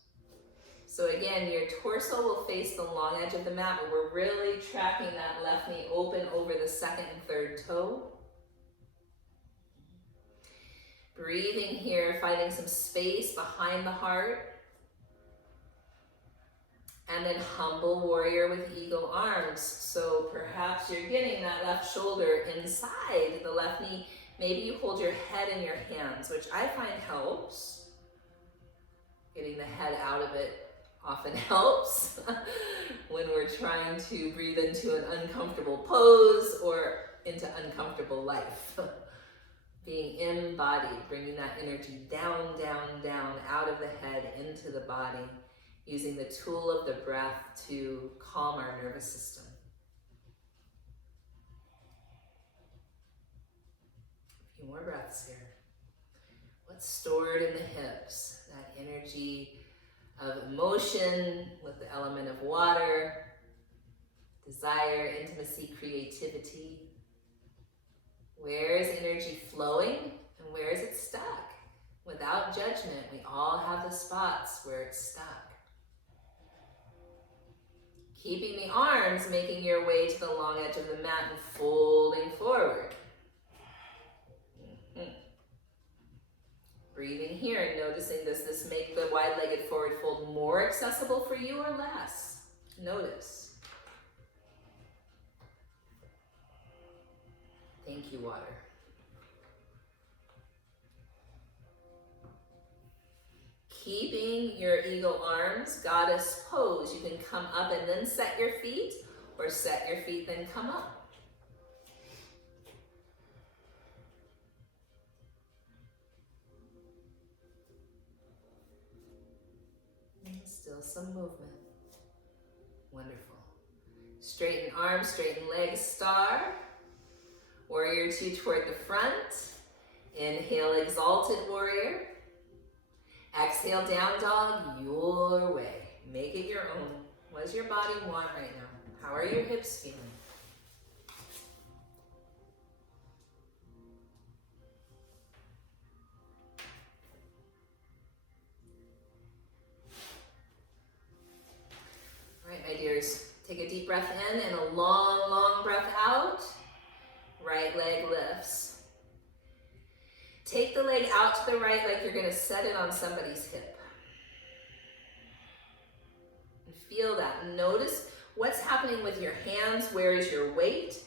So again, your torso will face the long edge of the mat, but we're really tracking that left knee open over the second and third toe. Breathing here, finding some space behind the heart. And then humble warrior with eagle arms. So perhaps you're getting that left shoulder inside the left knee. Maybe you hold your head in your hands, which I find helps. Getting the head out of it often helps when we're trying to breathe into an uncomfortable pose or into uncomfortable life. Being embodied, bringing that energy down, down, down, out of the head, into the body, using the tool of the breath to calm our nervous system. A few more breaths here. What's stored in the hips? That energy of emotion with the element of water, desire, intimacy, creativity. Where is energy flowing and where is it stuck? Without judgment, we all have the spots where it's stuck. Keeping the arms, making your way to the long edge of the mat and folding forward. Breathing here and noticing, does this make the wide-legged forward fold more accessible for you or less? Notice. Thank you, water. Keeping your eagle arms, goddess pose. You can come up and then set your feet, or set your feet, then come up. And still some movement. Wonderful. Straighten arms, straighten legs, star. Warrior two toward the front. Inhale, exalted warrior. Exhale, down dog, your way. Make it your own. What does your body want right now? How are your hips feeling? All right, my dears, take a deep breath in and a long, long breath out. Right leg lifts. Take the leg out to the right like you're gonna set it on somebody's hip. And feel that. Notice what's happening with your hands. Where is your weight?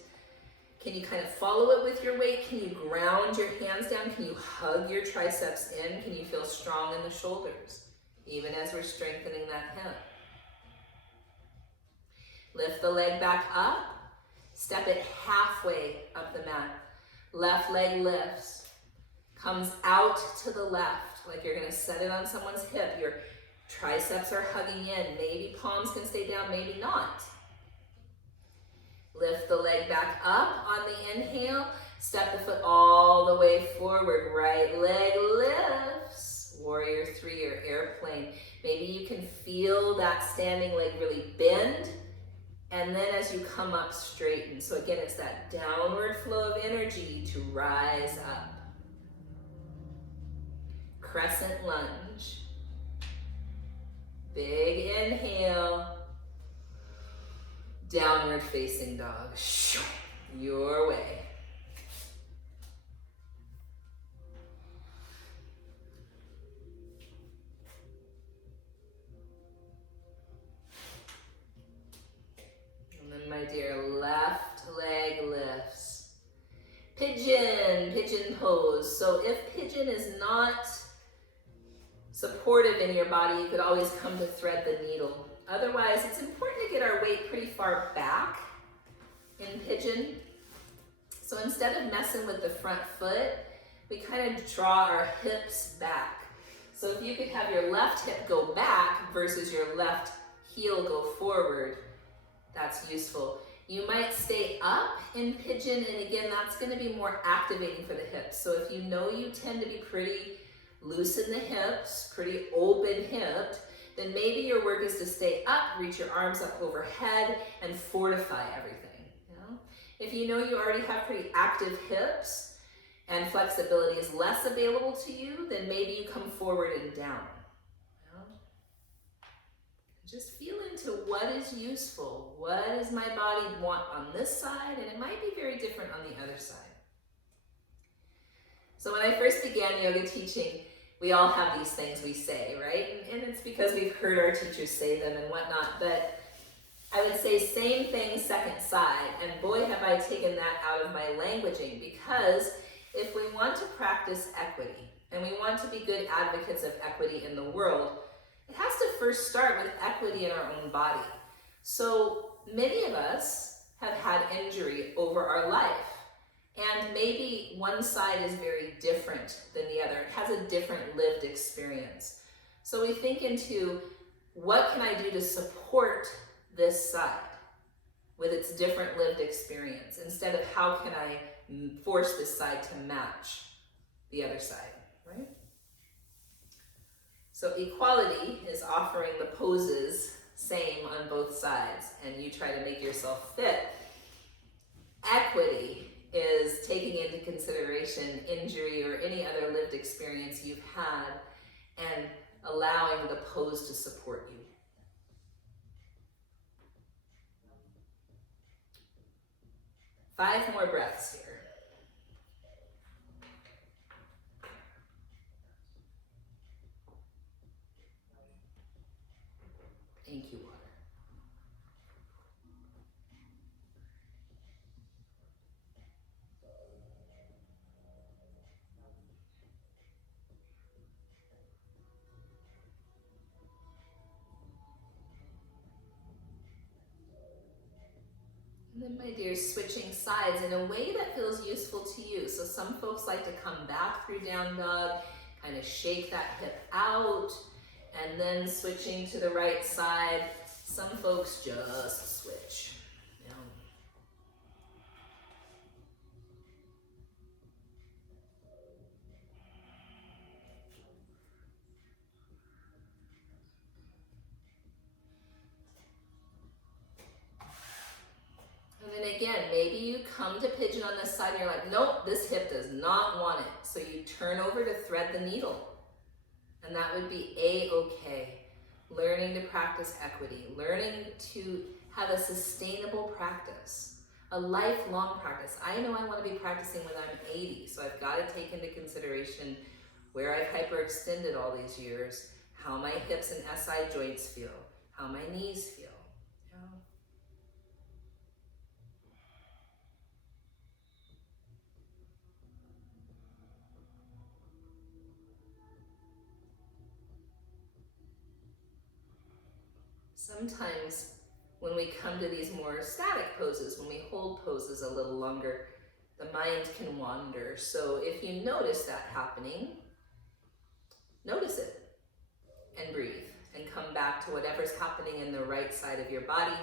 Can you kind of follow it with your weight? Can you ground your hands down? Can you hug your triceps in? Can you feel strong in the shoulders? Even as we're strengthening that hip. Lift the leg back up. Step it halfway up the mat. Left leg lifts. Comes out to the left, like you're gonna set it on someone's hip. Your triceps are hugging in. Maybe palms can stay down, maybe not. Lift the leg back up on the inhale. Step the foot all the way forward. Right leg lifts. Warrior three or airplane. Maybe you can feel that standing leg really bend. And then as you come up, straighten. So again, it's that downward flow of energy to rise up. Crescent lunge. Big inhale. Downward facing dog. Your way. My dear, left leg lifts. Pigeon, pigeon pose. So if pigeon is not supportive in your body, you could always come to thread the needle. Otherwise, it's important to get our weight pretty far back in pigeon. So instead of messing with the front foot, we kind of draw our hips back. So if you could have your left hip go back versus your left heel go forward, that's useful. You might stay up in pigeon, and again, that's gonna be more activating for the hips. So if you know you tend to be pretty loose in the hips, pretty open hipped, then maybe your work is to stay up, reach your arms up overhead, and fortify everything. You know? If you know you already have pretty active hips and flexibility is less available to you, then maybe you come forward and down. You know? Just feel into what is useful. What does my body want on this side? And it might be very different on the other side. So when I first began yoga teaching, we all have these things we say, right? And it's because we've heard our teachers say them and whatnot, but I would say same thing, second side, and boy have I taken that out of my languaging, because if we want to practice equity, and we want to be good advocates of equity in the world, it has to first start with equity in our own body. So many of us have had injury over our life. And maybe one side is very different than the other. It has a different lived experience. So we think into, what can I do to support this side with its different lived experience, instead of how can I force this side to match the other side, right? So equality is offering the poses same on both sides, and you try to make yourself fit. Equity is taking into consideration injury or any other lived experience you've had and allowing the pose to support you. Five more breaths here. Thank you, water. And then, my dear, switching sides in a way that feels useful to you. So some folks like to come back through down dog, kind of shake that hip out, and then switching to the right side. Some folks just switch. You know. And then again, maybe you come to pigeon on this side and you're like, nope, this hip does not want it. So you turn over to thread the needle. And that would be A-okay. Learning to practice equity, learning to have a sustainable practice, a lifelong practice. I know I want to be practicing when I'm 80, so I've got to take into consideration where I've hyperextended all these years, how my hips and SI joints feel, how my knees feel. You know? Sometimes when we come to these more static poses, when we hold poses a little longer, the mind can wander. So if you notice that happening, notice it and breathe and come back to whatever's happening in the right side of your body.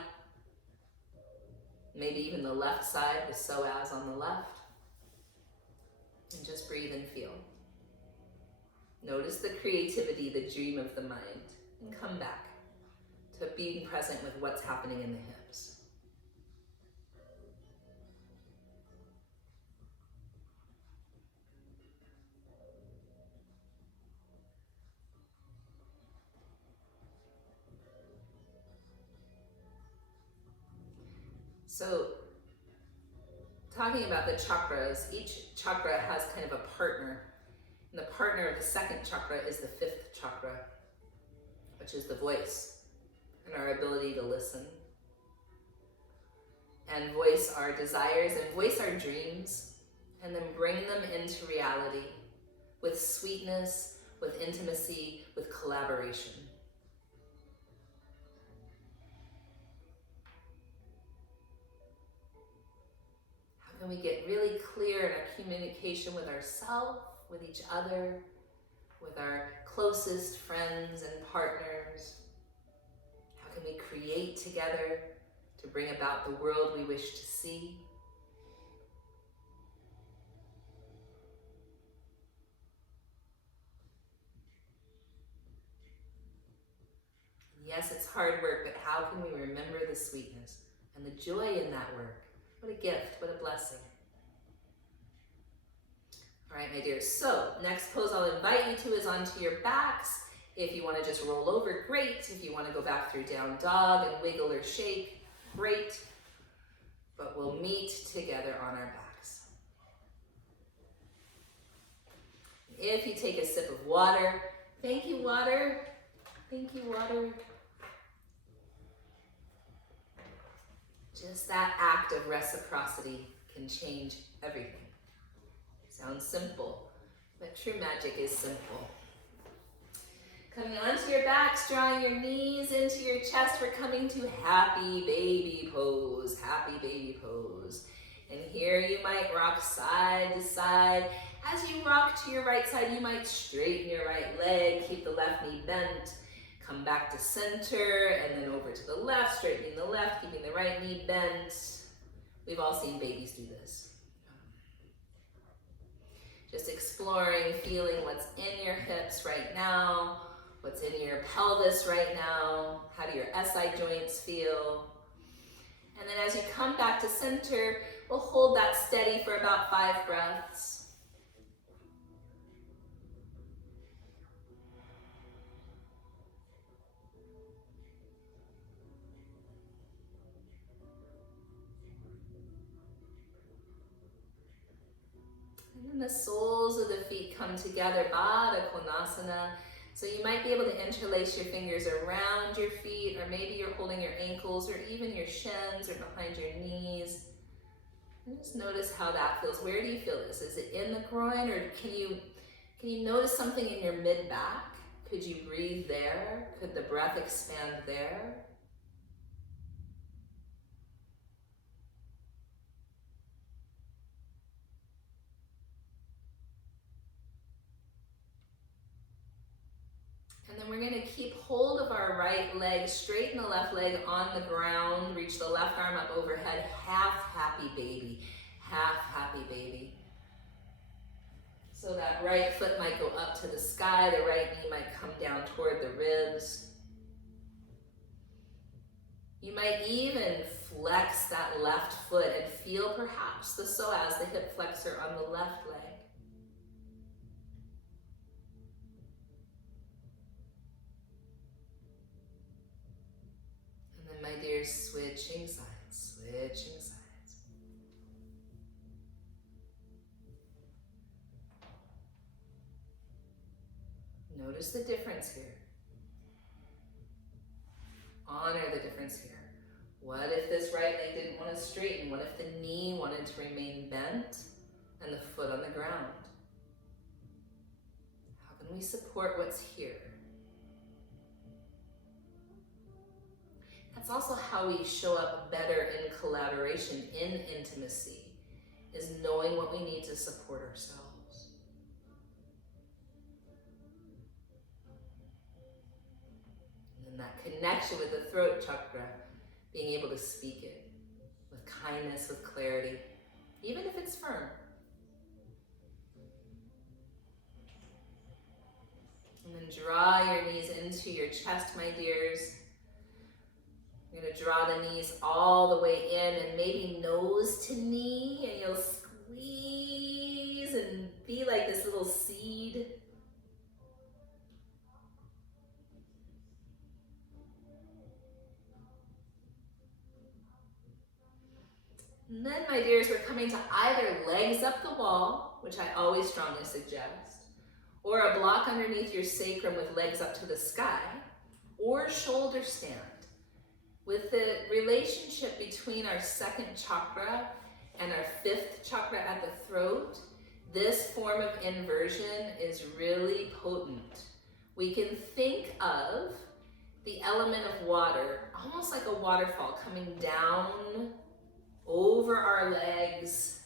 Maybe even the left side, the psoas on the left. And just breathe and feel. Notice the creativity, the dream of the mind, and come back to being present with what's happening in the hips. So, talking about the chakras, each chakra has kind of a partner. And the partner of the second chakra is the fifth chakra, which is the voice and our ability to listen. And voice our desires and voice our dreams, and then bring them into reality with sweetness, with intimacy, with collaboration. How can we get really clear in our communication with ourselves, with each other, with our closest friends and partners? How can we create together to bring about the world we wish to see? Yes, it's hard work, but how can we remember the sweetness and the joy in that work? What a gift, what a blessing. All right, my dears, so next pose I'll invite you to is onto your backs. If you want to just roll over, great. If you want to go back through down dog and wiggle or shake, great. But we'll meet together on our backs. If you take a sip of water, thank you, water. Thank you, water. Just that act of reciprocity can change everything. Sounds simple, but true magic is simple. Coming onto your backs, drawing your knees into your chest, we're coming to happy baby pose, happy baby pose. And here you might rock side to side. As you rock to your right side, you might straighten your right leg, keep the left knee bent, come back to center, and then over to the left, straightening the left, keeping the right knee bent. We've all seen babies do this. Just exploring, feeling what's in your hips right now, what's in your pelvis right now, how do your SI joints feel? And then as you come back to center, we'll hold that steady for about 5 breaths. And then the soles of the feet come together, Baddha Konasana. So you might be able to interlace your fingers around your feet, or maybe you're holding your ankles or even your shins or behind your knees. And just notice how that feels. Where do you feel this? Is it in the groin, or can you notice something in your mid-back? Could you breathe there? Could the breath expand there? And then we're going to keep hold of our right leg, straighten the left leg on the ground, reach the left arm up overhead, half happy baby, half happy baby. So that right foot might go up to the sky, the right knee might come down toward the ribs. You might even flex that left foot and feel perhaps the psoas, the hip flexor on the left leg. My dear, switching sides, switching sides. Notice the difference here. Honor the difference here. What if this right leg didn't want to straighten? What if the knee wanted to remain bent and the foot on the ground? How can we support what's here? That's also how we show up better in collaboration, in intimacy, is knowing what we need to support ourselves. And then that connection with the throat chakra, being able to speak it with kindness, with clarity, even if it's firm. And then draw your knees into your chest, my dears. You're going to draw the knees all the way in and maybe nose to knee, and you'll squeeze and be like this little seed. And then, my dears, we're coming to either legs up the wall, which I always strongly suggest, or a block underneath your sacrum with legs up to the sky, or shoulder stand. With the relationship between our second chakra and our fifth chakra at the throat, this form of inversion is really potent. We can think of the element of water, almost like a waterfall coming down over our legs,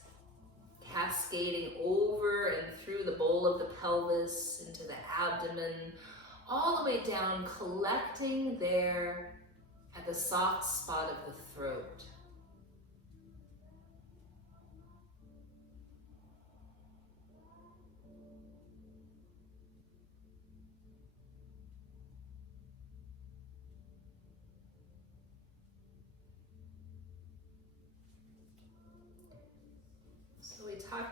cascading over and through the bowl of the pelvis, into the abdomen, all the way down, collecting there at the soft spot of the throat.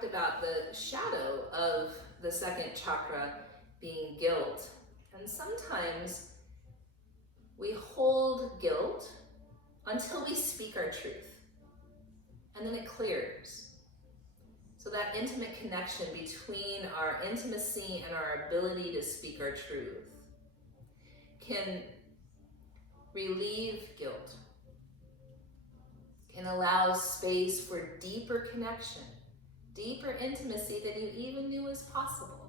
talked about the shadow of the second chakra being guilt. And sometimes we hold guilt until we speak our truth, and then it clears. So that intimate connection between our intimacy and our ability to speak our truth can relieve guilt, can allow space for deeper connection, deeper intimacy than you even knew was possible,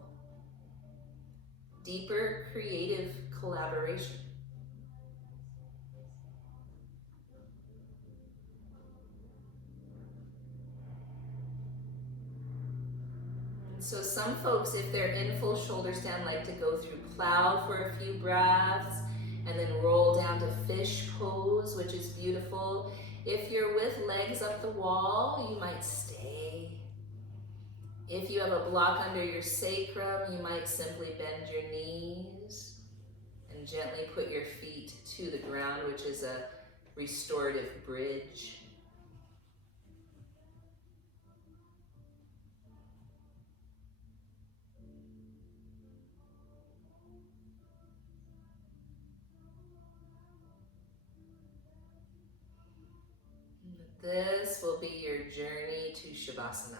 deeper creative collaboration. So some folks, if they're in full shoulder stand, like to go through plow for a few breaths and then roll down to fish pose, which is beautiful. If you're with legs up the wall, you might stay. If you have a block under your sacrum, you might simply bend your knees and gently put your feet to the ground, which is a restorative bridge. This will be your journey to Shavasana.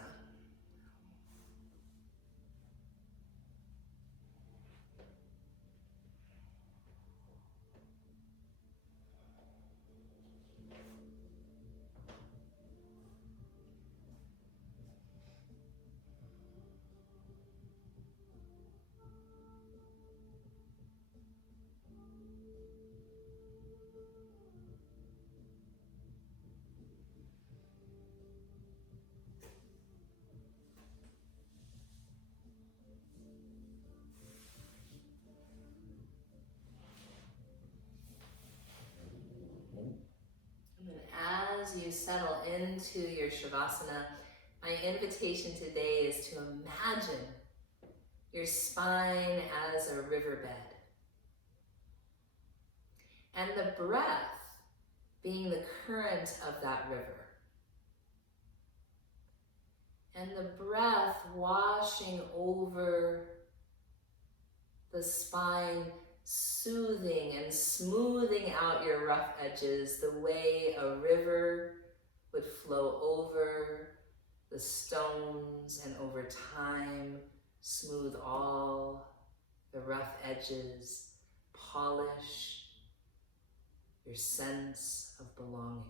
As you settle into your Shavasana, my invitation today is to imagine your spine as a riverbed and the breath being the current of that river, and the breath washing over the spine, soothing and smoothing out your rough edges the way a river would flow over the stones and over time smooth all the rough edges, polish your sense of belonging.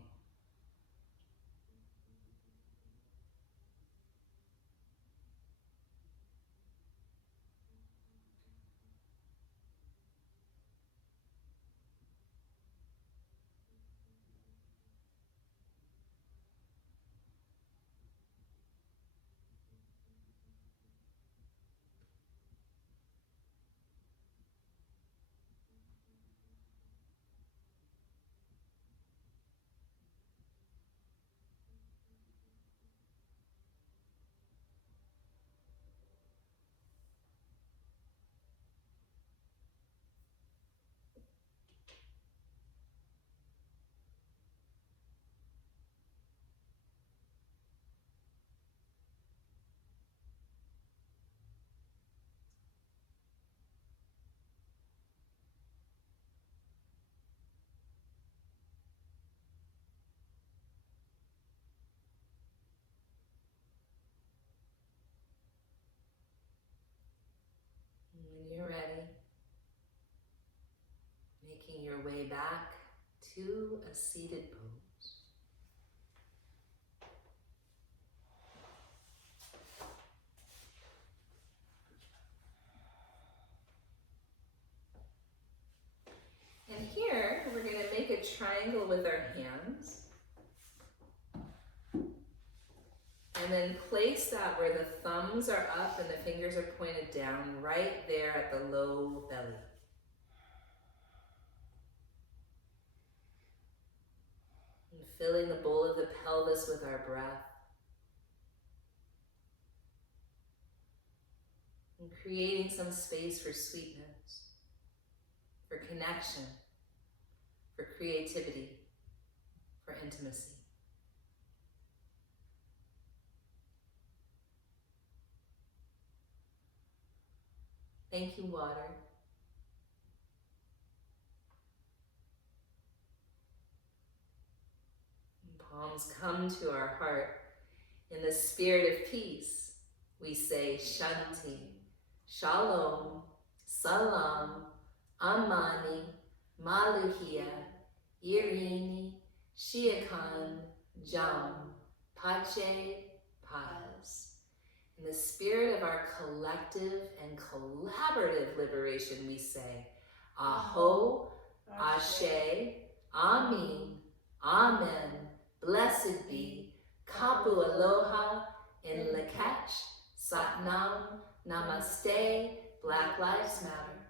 When you're ready, making your way back to a seated pose. And here, we're going to make a triangle with our hands. And then place that where the thumbs are up and the fingers are pointed down, right there at the low belly. And filling the bowl of the pelvis with our breath. And creating some space for sweetness, for connection, for creativity, for intimacy. Thank you, water. Palms come to our heart. In the spirit of peace, we say Shanti, Shalom, Salam, Amani, Maluhia, Irini, Shiakan, Jam, Pache, Paz. In the spirit of our collective and collaborative liberation, we say Aho, Ashe, Amin, Amen, blessed be, Kapu Aloha, in Lakach, Satnam, Namaste, Black Lives Matter.